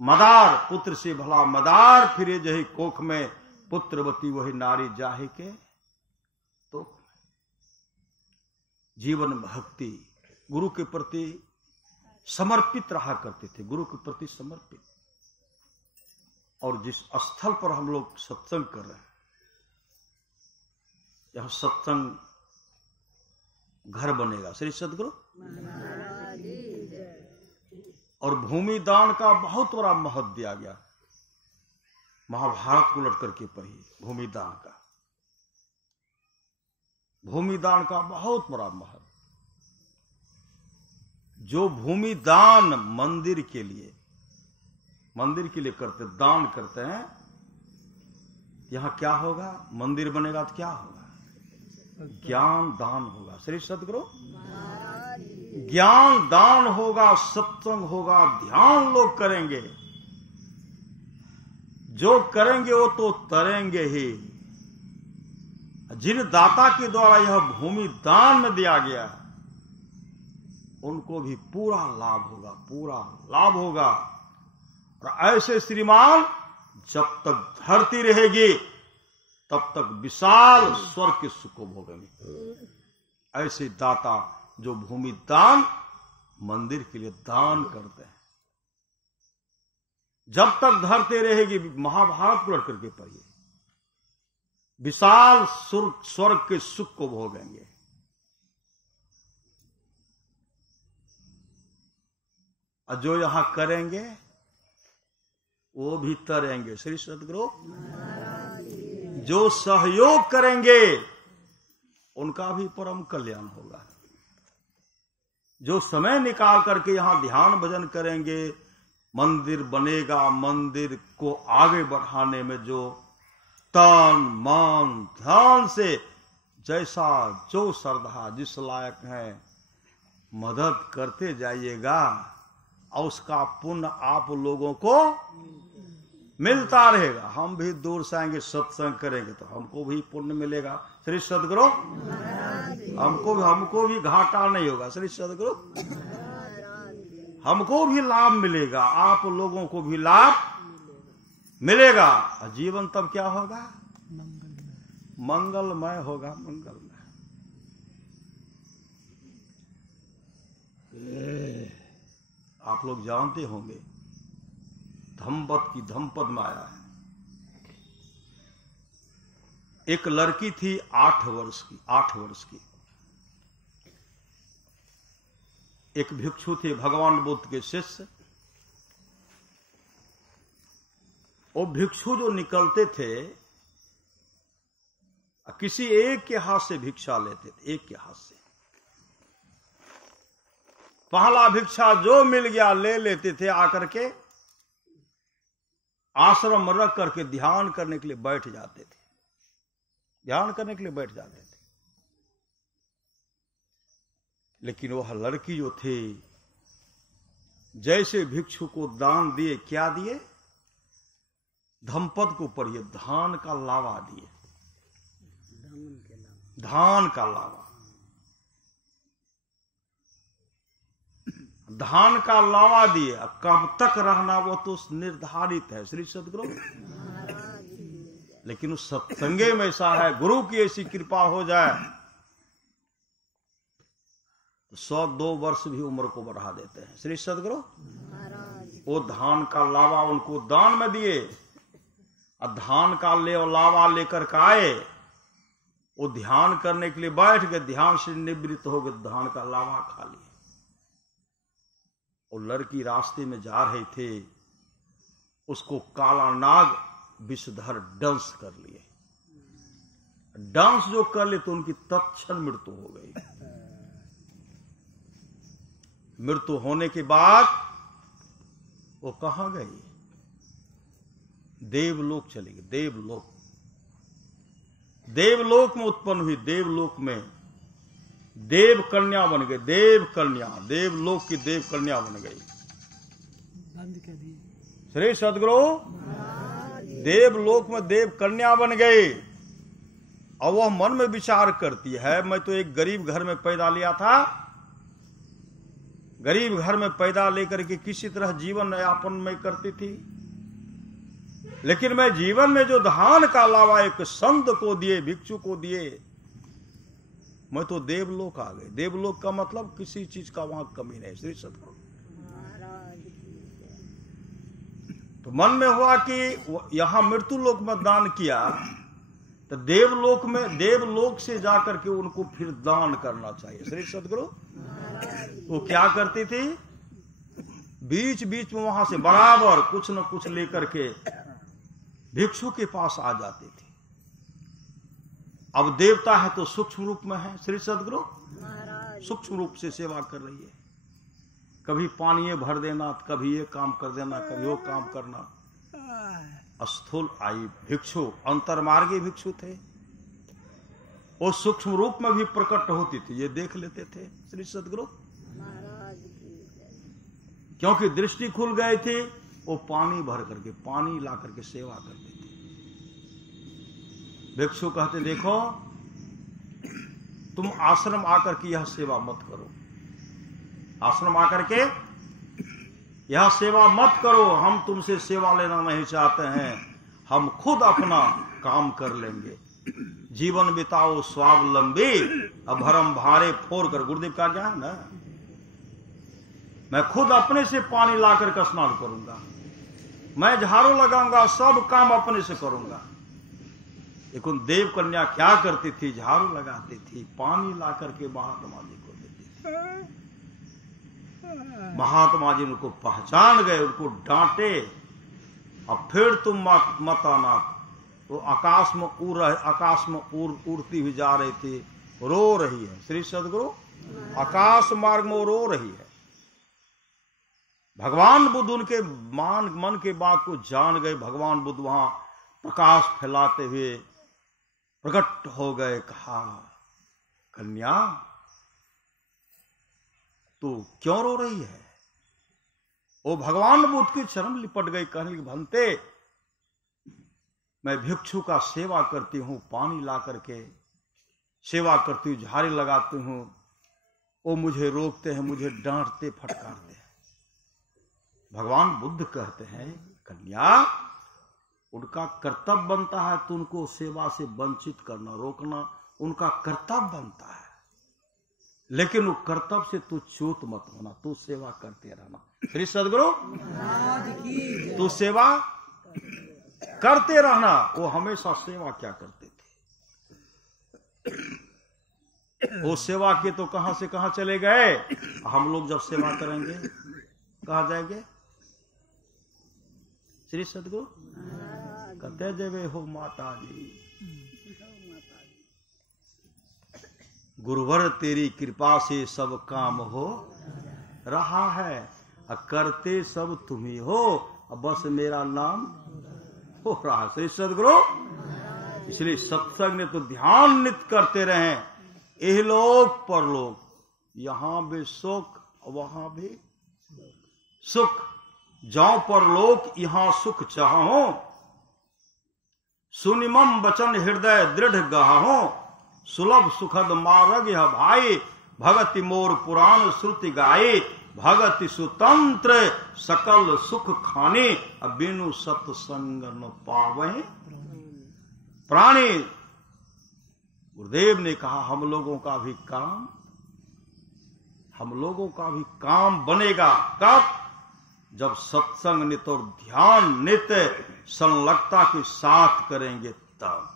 मदार, पुत्र से भला मदार, फिरे जही कोख में पुत्रवती वही नारी जाहे के। तो जीवन भक्ति, गुरु के प्रति समर्पित रहा करते थे, गुरु के प्रति समर्पित। और जिस स्थल पर हम लोग सत्संग कर रहे हैं, यह सत्संग घर बनेगा, श्री सदगुरु। और भूमि दान का बहुत बड़ा महत्व दिया गया, महाभारत को लट करके पढ़िए, भूमि दान का, भूमि दान का बहुत बड़ा महत्व। जो भूमि दान मंदिर के लिए करते, दान करते हैं, यहां क्या होगा? मंदिर बनेगा तो क्या होगा? ज्ञान दान होगा, श्री सदगुरु। ज्ञान दान होगा, सत्संग होगा, ध्यान लोग करेंगे। जो करेंगे वो तो तरेंगे ही। जिन दाता के द्वारा यह भूमि दान में दिया गया, उनको भी पूरा लाभ होगा, पूरा लाभ होगा। और ऐसे श्रीमान जब तक धरती रहेगी तब तक विशाल स्वर्ग के सुख को भोगेंगे। ऐसे दाता जो भूमि दान मंदिर के लिए दान करते हैं, जब तक धरती रहेगी, महाभारत को लड़ करके पढ़िए, विशाल स्वर्ग के सुख को भोगेंगे। और जो यहां करेंगे वो भी तरेंगे, श्री सदगुरु। जो सहयोग करेंगे उनका भी परम कल्याण होगा। जो समय निकाल करके यहां ध्यान भजन करेंगे, मंदिर बनेगा, मंदिर को आगे बढ़ाने में जो तन मन ध्यान से जैसा जो श्रद्धा जिस लायक है मदद करते जाइएगा, और उसका पुण्य आप लोगों को मिलता रहेगा। हम भी दूर से आएंगे, सत्संग करेंगे तो हमको भी पुण्य मिलेगा, श्री सदगुरु। हमको भी घाटा नहीं होगा, श्री सदगुरु। हमको भी लाभ मिलेगा, आप लोगों को भी लाभ मिलेगा। और जीवन तब क्या होगा? मंगलमय होगा, मंगलमय। आप लोग जानते होंगे धम्पत की धम्पत माया है। एक लड़की थी 8 वर्ष की। एक भिक्षु थे भगवान बुद्ध के शिष्य। वो भिक्षु जो निकलते थे, किसी एक के हाथ से भिक्षा लेते थे, एक के हाथ से। पहला भिक्षा जो मिल गया ले लेते थे, आकर के आश्रम रख करके ध्यान करने के लिए बैठ जाते थे, ध्यान करने के लिए बैठ जाते थे। लेकिन वह लड़की जो थी, जैसे भिक्षु को दान दिए, क्या दिए? धम्पद को पढ़िए, धान का लावा दिए, धान का लावा। धान का लावा दिए, कब तक रहना वो तो निर्धारित है, श्री सदगुरु। लेकिन उस सत्संगे में ऐसा है, गुरु की ऐसी कृपा हो जाए तो 102 वर्ष भी उम्र को बढ़ा देते हैं, श्री सदगुरु। वो धान का लावा उनको दान में दिए, और धान का लावा लेकर के आए। वो ध्यान करने के लिए बैठ गए, ध्यान से निवृत्त हो गए, धान का लावा खा लिए। और लड़की रास्ते में जा रहे थे, उसको काला नाग विषधर डांस कर लिए। डांस जो कर ले तो उनकी तत्क्षण मृत्यु हो गई। मृत्यु होने के बाद वो कहां गई? देवलोक चली गई, देवलोक। देवलोक में उत्पन्न हुई, देवलोक में देव कन्या बन गई, देव कन्या, देवलोक की देव कन्या बन गई, श्री सदगुरु। देवलोक में देव कन्या बन गई। और वह मन में विचार करती है, मैं तो एक गरीब घर में पैदा लिया था, गरीब घर में पैदा लेकर के किसी तरह जीवन यापन में करती थी। लेकिन मैं जीवन में जो धान का लावा एक संत को दिए, भिक्षु को दिए, मैं तो देवलोक आ गए। देवलोक का मतलब किसी चीज का वहां कमी नहीं। श्री सतगुरु तो मन में हुआ कि यहां मृत्यु लोक में दान किया तो देवलोक में, देवलोक से जाकर के उनको फिर दान करना चाहिए। श्री सतगुरु वो क्या करती थी, बीच बीच में वहां से बराबर कुछ न कुछ लेकर के भिक्षु के पास आ जाती थी। अब देवता है तो सूक्ष्म रूप में है। श्री सतगुरु सूक्ष्म रूप से सेवा कर रही है। कभी पानी भर देना, कभी ये काम कर देना, कभी वो काम करना। स्थूल आई भिक्षु, अंतर्मार्गी भिक्षु थे, वो सूक्ष्म रूप में भी प्रकट होती थी, ये देख लेते थे। श्री सतगुरु क्योंकि दृष्टि खुल गए थे, वो पानी भर करके, पानी ला करके सेवा करते थे। भिक्षु कहते देखो तुम आश्रम आकर के यह सेवा मत करो, आश्रम आकर के यह सेवा मत करो, हम तुमसे सेवा लेना नहीं चाहते हैं, हम खुद अपना काम कर लेंगे। जीवन बिताओ स्वावलंबी, अभरम भारे फोर कर। गुरुदेव का क्या है ना, मैं खुद अपने से पानी लाकर के स्नान करूंगा, मैं झाड़ू लगाऊंगा, सब काम अपने से करूंगा। लेकिन देव कन्या क्या करती थी, झाड़ू लगाती थी, पानी लाकर के महात्मा जी को देती थी। महात्मा जी उनको पहचान गए, उनको डांटे, अब फिर तुम मत आना। वो आकाश में उड़ती हुई जा रही थी, रो रही है। श्री सतगुरु आकाश मार्ग में रो रही है। भगवान बुद्ध उनके मन के बात को जान गए। भगवान बुद्ध वहां प्रकाश फैलाते हुए प्रकट हो गए। कहा कन्या तू क्यों रो रही है? वो भगवान बुद्ध के चरण लिपट गई, कहने लगी भंते मैं भिक्षु का सेवा करती हूं, पानी ला करके सेवा करती हूं, झाड़ी लगाती हूं, वो मुझे रोकते हैं, मुझे डांटते फटकारते हैं। भगवान बुद्ध कहते हैं कन्या उनका कर्तव्य बनता है तो उनको सेवा से वंचित करना, रोकना उनका कर्तव्य बनता है, लेकिन वो कर्तव्य से तू च्युत मत होना, तू सेवा करते रहना। श्री सदगुरु तू सेवा करते रहना। वो हमेशा सेवा क्या करते थे, वो सेवा के तो कहां से कहां चले गए। हम लोग जब सेवा करेंगे कहां जाएंगे? श्री सदगुरु कहते देवे हो माता जी, गुरुवर तेरी कृपा से सब काम हो रहा है, करते सब तुम ही हो, बस मेरा नाम हो रहा है। श्री सदगुरु इसलिए सत्संग ने तो ध्यान नित करते रहे, इहलोक परलोक, यहां भी सुख वहां भी सुख, जाओ परलोक यहां सुख चाहो, सुनिमम वचन हृदय दृढ़ गहो, सुलभ सुखद मार्ग यह भाई, भगति मोर पुराण श्रुति गाये, भगति सुतंत्र सकल सुख खाने, बिनु सत्संग न पावे प्राणी। गुरुदेव ने कहा हम लोगों का भी काम बनेगा कब? जब सत्संग नित और ध्यान नित संलग्नता के साथ करेंगे तब।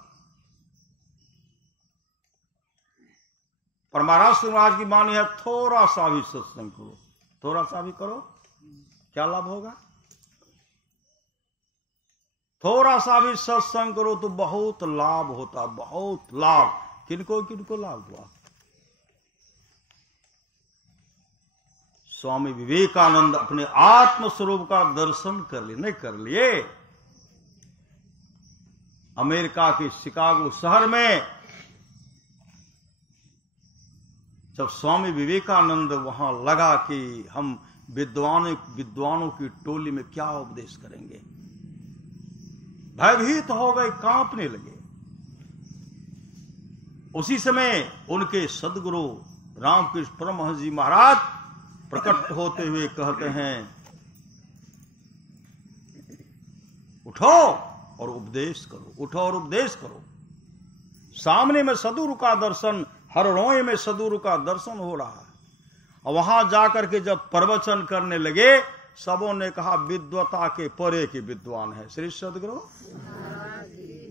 पर महाराज महाराज की वाणी है थोड़ा सा भी सत्संग करो, थोड़ा सा भी करो, क्या लाभ होगा? थोड़ा सा भी सत्संग करो तो बहुत लाभ होता, बहुत लाभ। किनको किनको लाभ हुआ? स्वामी विवेकानंद अपने आत्म स्वरूप का दर्शन कर लिए, नहीं कर लिए? अमेरिका के शिकागो शहर में जब स्वामी विवेकानंद वहां लगा कि हम विद्वानों की टोली में क्या उपदेश करेंगे, भयभीत हो गए, कांपने लगे। उसी समय उनके सदगुरु रामकृष्ण परमहंस जी महाराज प्रकट होते हुए कहते हैं उठो और उपदेश करो, उठो और उपदेश करो। सामने में सदगुरु का दर्शन हर रोए में सदगुरु का दर्शन हो रहा है। और वहां जाकर के जब प्रवचन करने लगे, सबों ने कहा विद्वता के परे के विद्वान है श्री सदगुरु,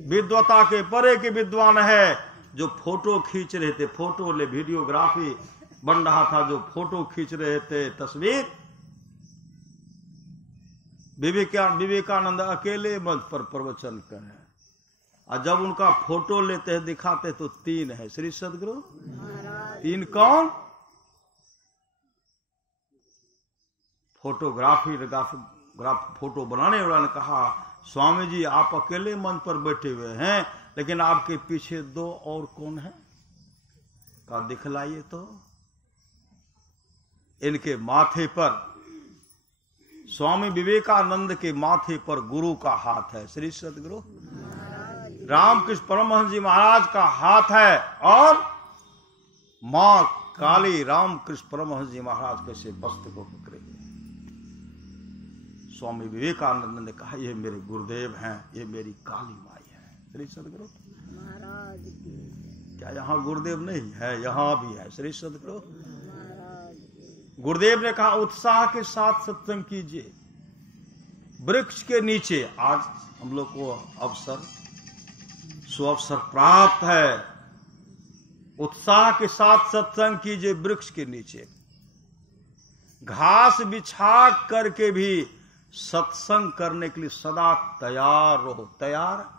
विद्वता के परे के विद्वान है। जो फोटो खींच रहे थे, फोटो ले वीडियोग्राफी बन रहा था, जो फोटो खींच रहे थे तस्वीर, विवेकानंद अकेले मंच पर प्रवचन करें, और जब उनका फोटो लेते हैं दिखाते तो 3 है श्री सदगुरु। 3 कौन? फोटो बनाने वाला ने कहा स्वामी जी आप अकेले मंच पर बैठे हुए हैं, लेकिन आपके पीछे 2 और कौन है? कहा दिखलाइए तो। इनके माथे पर, स्वामी विवेकानंद के माथे पर गुरु का हाथ है श्री सदगुरु। रामकृष्ण परमहंस जी महाराज का हाथ है, और मां काली रामकृष्ण परमहंस जी महाराज कैसे वस्त्र को पकड़े। स्वामी विवेकानंद ने कहा ये मेरे गुरुदेव हैं, ये मेरी काली माई है श्री सदगुरु महाराज। क्या यहाँ गुरुदेव नहीं है? यहाँ भी है श्री सदगुरु। गुरुदेव ने कहा उत्साह के साथ सत्संग कीजिए, वृक्ष के नीचे। आज हम लोग को सुअवसर प्राप्त है, उत्साह के साथ सत्संग कीजिए वृक्ष के नीचे। घास बिछा करके भी सत्संग करने के लिए सदा तैयार रहो। तैयार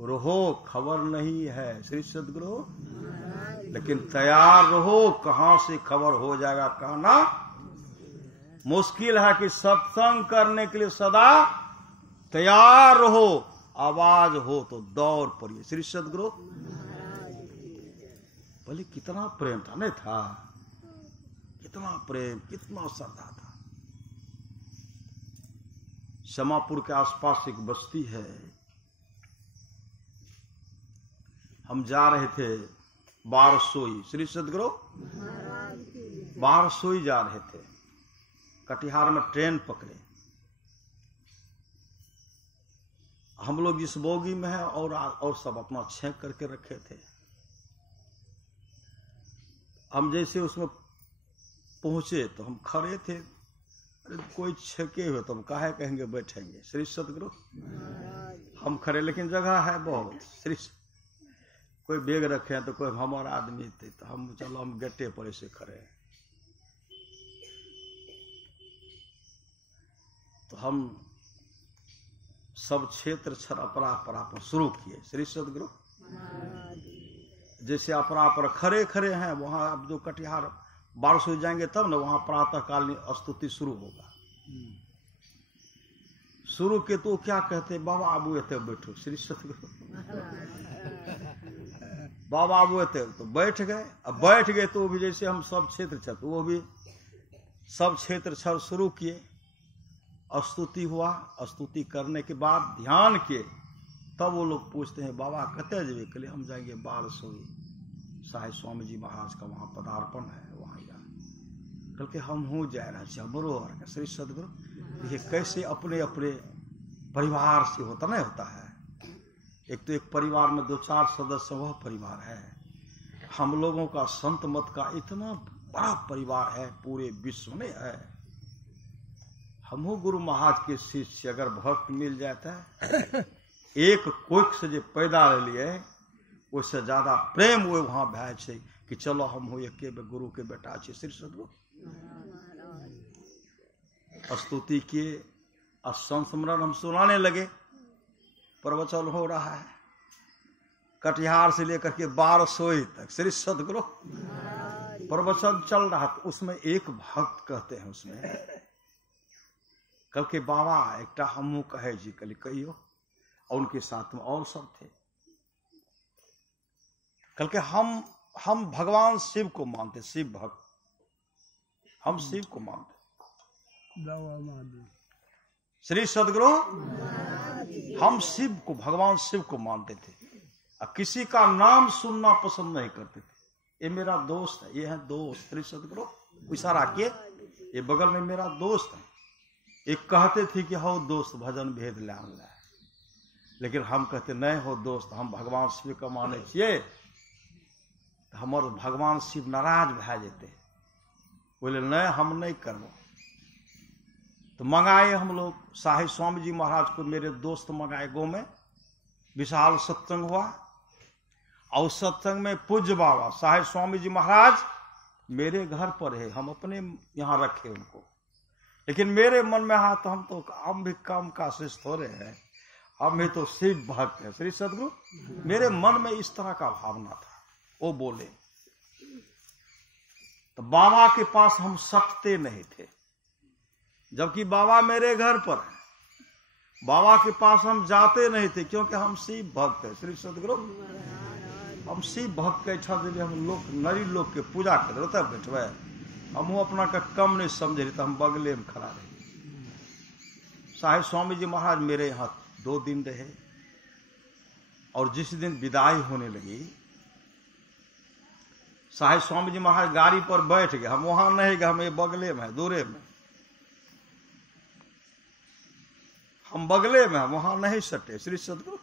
रहो, खबर नहीं है श्री सदगुरु, लेकिन तैयार रहो। कहां से खबर हो जाएगा कहना मुश्किल है, कि सत्संग करने के लिए सदा तैयार रहो। आवाज हो तो दौड़ पड़िए श्री सदगुरु। बोले कितना प्रेम था, नहीं था? कितना प्रेम, कितना श्रद्धा था। शमापुर के आसपास एक बस्ती है, हम जा रहे थे बारसोई श्री सदगुरु, बारसोई जा रहे थे। कटिहार में ट्रेन पकड़े, हम लोग जिस बोगी में है और सब अपना छेक करके रखे थे। हम जैसे उसमें पहुंचे तो हम खड़े थे, अरे कोई छेके हुए तो हम काहे कहेंगे बैठेंगे श्री सदगुरु। हम खड़े, लेकिन जगह है बहुत श्री। कोई बैग रखे हैं तो कोई हमारा आदमी थे, तो हम चलो हम गेटे पर ऐसे खड़े हैं। तो हम सब क्षेत्र अपरापर शुरू किए श्री सदगुरु। जैसे अपरापर खड़े खड़े हैं, वहां अब जो कटिहार बारसों जाएंगे तब ना, वहां प्रातःकालीन स्तुति शुरू होगा। शुरू के तो क्या कहते, बाबा आबू थे बैठो श्री सदगुरु। बाबा आबू थे तो बैठ गए। अब बैठ गए तो भी जैसे हम सब क्षेत्र छत, वो भी सब क्षेत्र छत शुरू किए। स्तुति हुआ, स्तुति करने के बाद ध्यान किए। तब वो लोग पूछते हैं बाबा कते जेबे? कहले हम जाएंगे बारसोई, साहेब स्वामी जी महाराज का वहां पदार्पण है, वहां जा। कल के हम हूँ जा रहे हमरो और श्री सदगुरु। देखिए कैसे अपने अपने परिवार से होता नहीं होता है। एक तो एक परिवार में 2-4 सदस्य, वह परिवार है। हम लोगों का संत मत का इतना बड़ा परिवार है, पूरे विश्व में है। हमहू गुरु महाराज के शिष्य अगर भक्त मिल जाता है, एक कोख से जो पैदा लिए उससे ज्यादा प्रेम वो वहां भाई छे कि चलो हम हो एक गुरु के बेटा छे श्री सदगुरु। स्तुति किए, संस्मरण हम सुनाने लगे। प्रवचन हो रहा है कटिहार से लेकर के बारसोई तक श्री सदगुरु प्रवचन चल रहा था। उसमें एक भक्त कहते हैं उसमें, कल के बाबा एक हमू कहे जी, कल कहियो। और उनके साथ में और सब थे। कल के हम भगवान शिव को मानते, शिव भक्त, हम शिव को मानते श्री सदगुरु। हम शिव को, भगवान शिव को मानते थे और किसी का नाम सुनना पसंद नहीं करते थे। ये मेरा दोस्त है, ये है दोस्त श्री सदगुरु। इशारा किए, ये बगल में मेरा दोस्त है। एक कहते थे कि हो दोस्त भजन भेद ले, लेकिन हम कहते नहीं हो दोस्त, हम भगवान शिव का माने छिए। हमर भगवान शिव नाराज भै जेते, बोले नहीं हम नहीं करबो। तो मंगाए हम लोग साहिब स्वामी जी महाराज को, मेरे दोस्त मंगाए गाँव में, विशाल सत्संग हुआ। और सत्संग में पूज्य बाबा साहिब स्वामी जी महाराज मेरे घर पर है, हम अपने यहाँ रखे उनको। लेकिन मेरे मन में हाँ तो हम भी काम का शिष्य थोड़े हैं, हम भी तो शिव भक्त है श्री सदगुरु। मेरे मन में इस तरह का भावना था। वो बोले तो बाबा के पास हम सटते नहीं थे, जबकि बाबा मेरे घर पर है। बाबा के पास हम जाते नहीं थे क्योंकि हम शिव भक्त है श्री सदगुरु। हम शिव भक्त के इच्छा से हम लोग नरी लोग के पूजा कर रहे तब बैठवे, हम अपना का कम नहीं समझे रहे, तो हम बगले में खड़ा रहे। साहिब स्वामी जी महाराज मेरे यहाँ 2 दिन रहे, और जिस दिन विदाई होने लगी साहिब स्वामी जी महाराज गाड़ी पर बैठ गए, हम वहां नहीं गए, हम ये बगले में दूरे में, हम बगले में, वहां नहीं सटे श्री सदगुरु।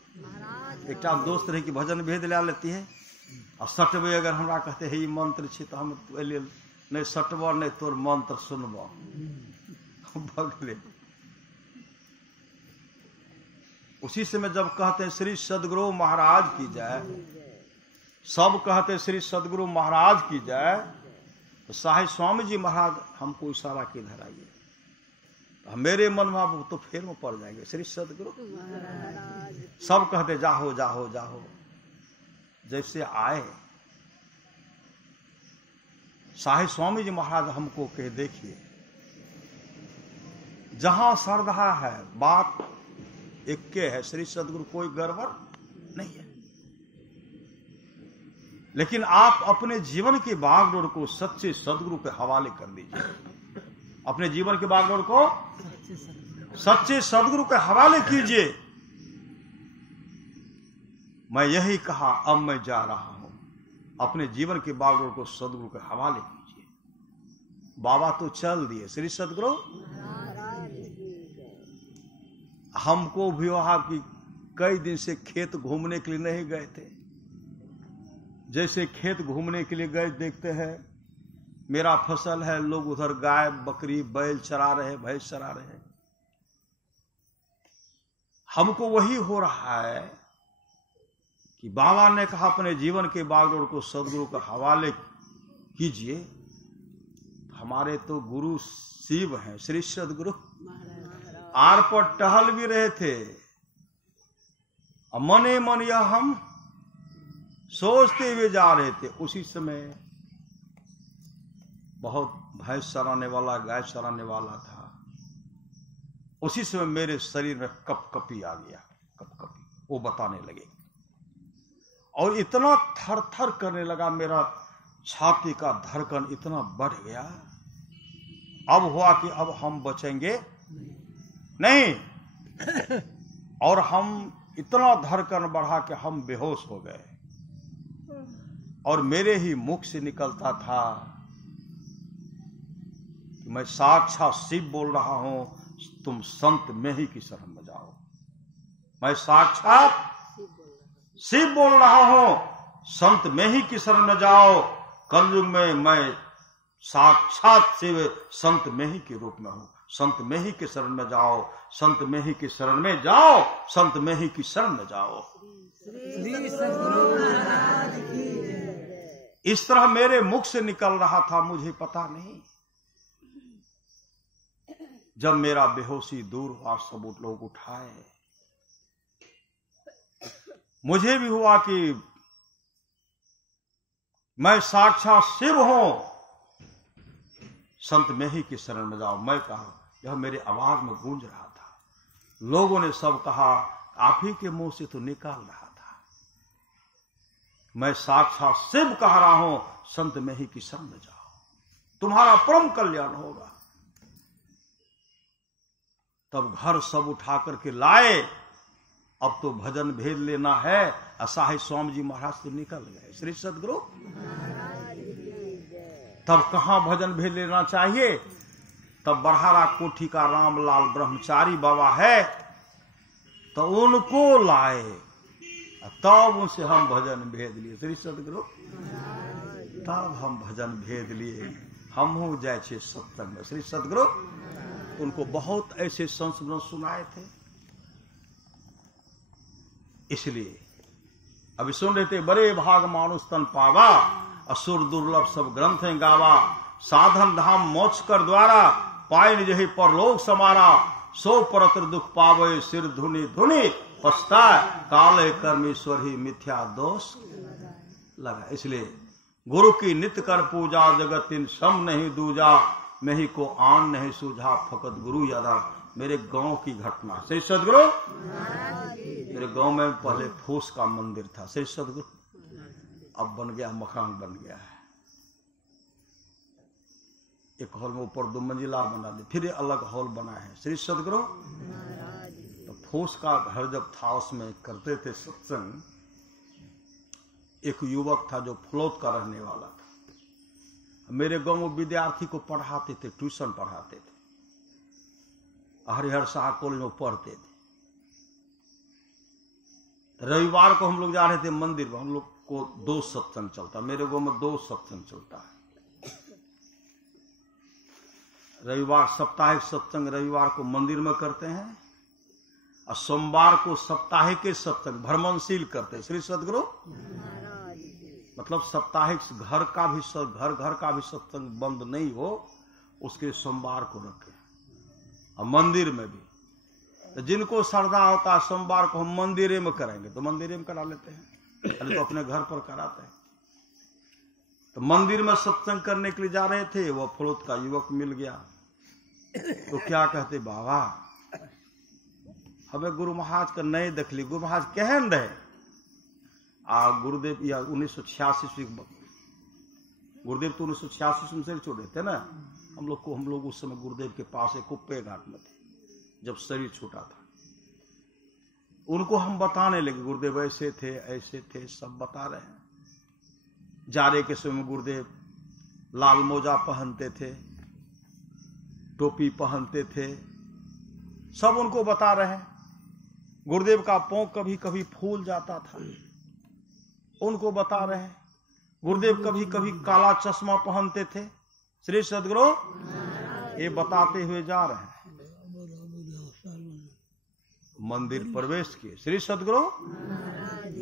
एक दोस्त रहे कि भजन भेद ला लेती है, और सटबे अगर हमरा कहते है ये मंत्र छी तो हम नहीं सटब, नहीं तोर मंत्र सुनब, बगले। उसी समय जब कहते हैं श्री सदगुरु महाराज की जय, सब कहते श्री सदगुरु महाराज की जय, तो साहिब स्वामी जी महाराज हमको इशारा किधर आइए, तो मेरे मन में तो फेर में पड़ जाएंगे श्री सदगुरु। सब कहते जाहो जाहो जाहो। जैसे आए साहिब स्वामी जी महाराज हमको कहे देखिए, जहां श्रद्धा है बात एक के है श्री सदगुरु, कोई गड़बड़ नहीं है। लेकिन आप अपने जीवन के बागडोर को सच्चे सदगुरु के हवाले कर दीजिए, अपने जीवन के बागडोर को सच्चे सदगुरु के हवाले कीजिए। मैं यही कहा, अब मैं जा रहा हूं, अपने जीवन के बागडोर को सदगुरु के हवाले कीजिए। बाबा तो चल दिए श्री सदगुरु। हमको भी वहां की कई दिन से खेत घूमने के लिए नहीं गए थे। जैसे खेत घूमने के लिए गए, देखते हैं मेरा फसल है, लोग उधर गाय बकरी बैल चरा रहे, भैंस चरा रहे। हमको वही हो रहा है कि बाबा ने कहा अपने जीवन के बागडोर को सदगुरु के हवाले कीजिए। हमारे तो गुरु शिव हैं श्री सदगुरु। आर पर टहल भी रहे थे, मने मन यह हम सोचते हुए जा रहे थे। उसी समय बहुत भैंस चराने वाला, गाय चराने वाला था। उसी समय मेरे शरीर में कपकपी आ गया, कपकपी वो बताने लगे, और इतना थर थर करने लगा, मेरा छाती का धड़कन इतना बढ़ गया। अब हुआ कि अब हम बचेंगे नहीं, और हम इतना धड़कन बढ़ा कि हम बेहोश हो गए। और मेरे ही मुख से निकलता था कि मैं साक्षात शिव बोल रहा हूं, तुम संत में ही की शरण में जाओ। मैं साक्षात शिव बोल रहा हूं, संत में ही की शरण में जाओ। कलयुग में मैं साक्षात शिव संत में ही के रूप में हूं। संत में ही के शरण में जाओ, संत में ही की शरण में जाओ, संत में ही की शरण में जाओ। इस तरह मेरे मुख से निकल रहा था, मुझे पता नहीं। जब मेरा बेहोशी दूर हुआ, सब लोग उठाए, मुझे भी हुआ कि मैं साक्षात शिव हूं, संत में ही की शरण में जाओ। मैं कहा, यह मेरे आवाज में गूंज रहा था। लोगों ने सब कहा, आप ही के मुंह से तो निकाल रहा था। मैं साक्षात शिव कह रहा हूं, संत में ही की शरण में जाओ, तुम्हारा परम कल्याण होगा। तब घर सब उठा करके लाए। अब तो भजन भेद लेना है। साहिब स्वामी जी महाराज तो निकल गए श्री सदगुरु। तब कहां भजन भेद लेना चाहिए? तब बरहारा कोठी का रामलाल ब्रह्मचारी बाबा है, तो उनको लाए, तब उनसे हम भजन भेद लिए श्री सदगुरु। तब हम भजन भेद लिए, हम हो जाए छे सत्संग में। श्री सदगुरु उनको बहुत ऐसे संस्मरण सुनाए थे। इसलिए अभी सुन रहे थे, बड़े भाग मानुष तन पावा, असुर दुर्लभ सब ग्रंथ गावा, साधन धाम मोक्ष कर द्वारा, पाए निज परलोक समारा, सो परत्र दुख पावे, सिर धुनि धुनि पछताए, काले कर्मेश्वर ही मिथ्या दोष लगा। इसलिए गुरु की नित्य कर पूजा, जगत इन सम नहीं दूजा, मैं ही को आन नहीं सूझा, फकत गुरु यादा। मेरे गांव की घटना, श्री सदगुरु, मेरे गांव में पहले फूस का मंदिर था श्री सदगुरु, अब बन गया मकान बन गया है। एक हॉल में ऊपर 2 मंजिला बना दी, फिर अलग हॉल बना है श्री सदगुरु। तो फूस का घर जब था उसमें करते थे सत्संग। एक युवक था जो फलोत का रहने वाला था, मेरे गांव में विद्यार्थी को पढ़ाते थे, ट्यूशन पढ़ाते थे, हरिहर शाह कॉलेज में पढ़ते थे। रविवार को हम लोग जा रहे थे मंदिर में, हम लोग को 2 सत्संग चलता, मेरे गांव में 2 सत्संग चलता है। रविवार साप्ताहिक सत्संग रविवार को मंदिर में करते हैं, और सोमवार को साप्ताहिक के सत्संग भ्रमणशील करते हैं श्री सदगुरु। मतलब साप्ताहिक घर का भी सत्संग बंद नहीं हो, उसके सोमवार को रखें। और मंदिर में भी तो जिनको श्रद्धा होता है सोमवार को हम मंदिर में करेंगे तो मंदिर में करा लेते हैं, अरे तो अपने घर पर कराते हैं। तो मंदिर में सत्संग करने के लिए जा रहे थे, वो फलोत का युवक मिल गया। तो क्या कहते, बाबा हमें गुरु महाराज का नहीं देखली, गुरु महाराज कहन रहे। गुरुदेव या 1986 गुरुदेव तो 1986 में से छोड़े थे ना हम लोग उस समय गुरुदेव के पास एक कुप्पे घाट में थे जब शरीर छूटा था। उनको हम बताने लगे, गुरुदेव ऐसे थे सब बता रहे हैं। जाड़े के समय में गुरुदेव लाल मोजा पहनते थे, टोपी पहनते थे, सब उनको बता रहे हैं। गुरुदेव का पांव कभी कभी फूल जाता था, उनको बता रहे हैं। गुरुदेव कभी कभी काला चश्मा पहनते थे श्री सदगुरु, ये बताते हुए जा रहे हैं। मंदिर प्रवेश किए श्री सदगुरु,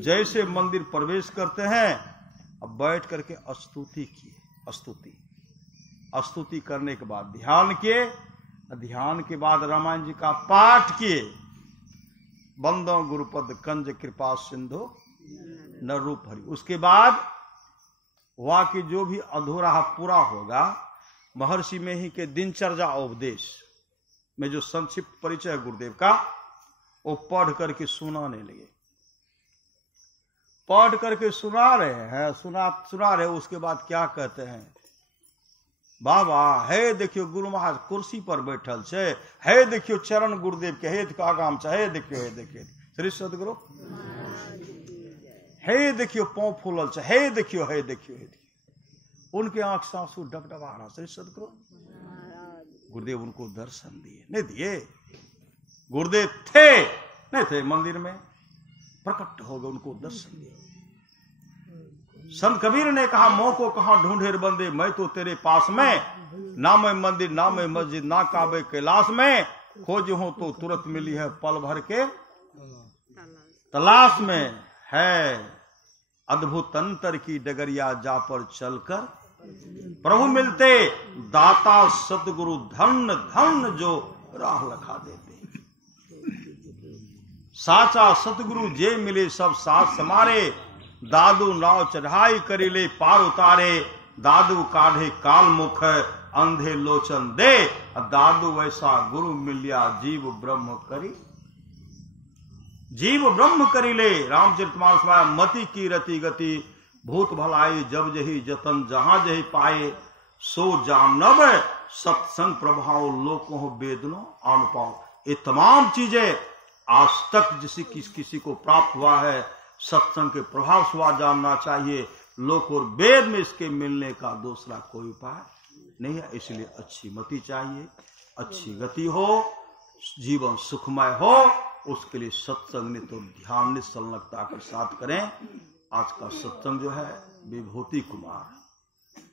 जैसे मंदिर प्रवेश करते हैं अब बैठ करके स्तुति किए। स्तुति करने के बाद ध्यान किए, ध्यान के बाद रामायण जी का पाठ किए। बंदो गुरुपद कंज कृपा सिंधु न रूप हरि। उसके बाद हुआ कि जो भी अधूरा पूरा होगा, महर्षि में ही के दिनचर्या उपदेश में जो संक्षिप्त परिचय गुरुदेव का, वो पढ़ करके सुनाने लगे। पढ़ करके सुना रहे। उसके बाद क्या कहते हैं, बाबा हे देखियो गुरु महाराज कुर्सी पर बैठल छे, हे देखियो चरण गुरुदेव के हेत का आगाम छे, हे देखियो श्री सदगुरु, हे देखियो पांव फूलल छे, हे देखियो। उनके आंख से आंसू डगडगा रहा श्री सदगुरु। गुरुदेव उनको दर्शन दिए, नहीं दिए, गुरुदेव थे नहीं थे मंदिर में, प्रकट हो गए, उनको दर्शन दिए। संत कबीर ने कहा, मोह को कहां ढूंढे बंदे, मैं तो तेरे पास में, ना मैं मंदिर ना मैं मस्जिद ना काबे कैलाश में, खोज हो तो तुरंत मिली है पल भर के तलाश में। है अद्भुत अंतर की डगरिया जा पर चलकर प्रभु मिलते, दाता सतगुरु धन धन जो राह लखा देते। साचा सतगुरु जे मिले सब साथ समारे, दादू नाव चढ़ाई करिले पार उतारे, दादू काढ़े काल मुख अंधे लोचन दे, दादू वैसा गुरु मिलिया जीव ब्रह्म करी। जीव ब्रह्म करिले रामचरितमानस में मति की रति गति, भूत भलाई जब जही जतन जहां जही पाए, सो जानब सत्संग प्रभाव लोकों वेदनो अनुपाओ। ये तमाम चीजें आज तक किसी को प्राप्त हुआ है, सत्संग के प्रभाव से जानना चाहिए। लोक और वेद में इसके मिलने का दूसरा कोई उपाय नहीं है। इसलिए अच्छी मति चाहिए, अच्छी गति हो, जीवन सुखमय हो, उसके लिए सत्संग नित्य ध्यान निश्चलता के साथ करें। आज का सत्संग जो है विभूति कुमार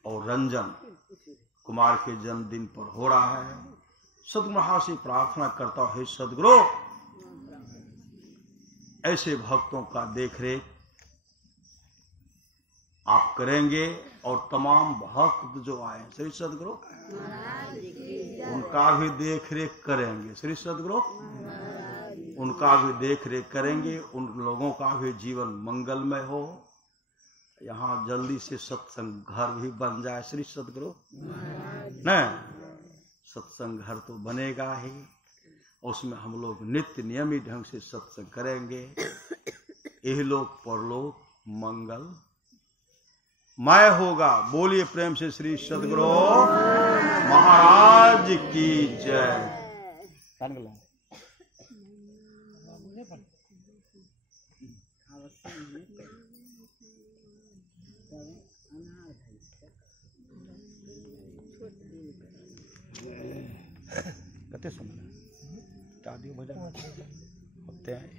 और रंजन कुमार के जन्मदिन पर हो रहा है। सद्गुरु महाराज से प्रार्थना करता है, सद्गुरु ऐसे भक्तों का देखरेख आप करेंगे और तमाम भक्त जो आए श्री सद्गुरु उनका भी देखरेख करेंगे। श्री सद्गुरु उनका भी देखरेख करेंगे, उन लोगों का भी जीवन मंगलमय हो। यहाँ जल्दी से सत्संग घर भी बन जाए श्री सद्गुरु न। सत्संग घर तो बनेगा ही, उसमें हम लोग नित्य नियमित ढंग से सत्संग करेंगे। इहलोक परलोक मंगल मय होगा। बोलिए प्रेम से श्री सद्गुरु महाराज की जय। कते समय भजन होते हैं।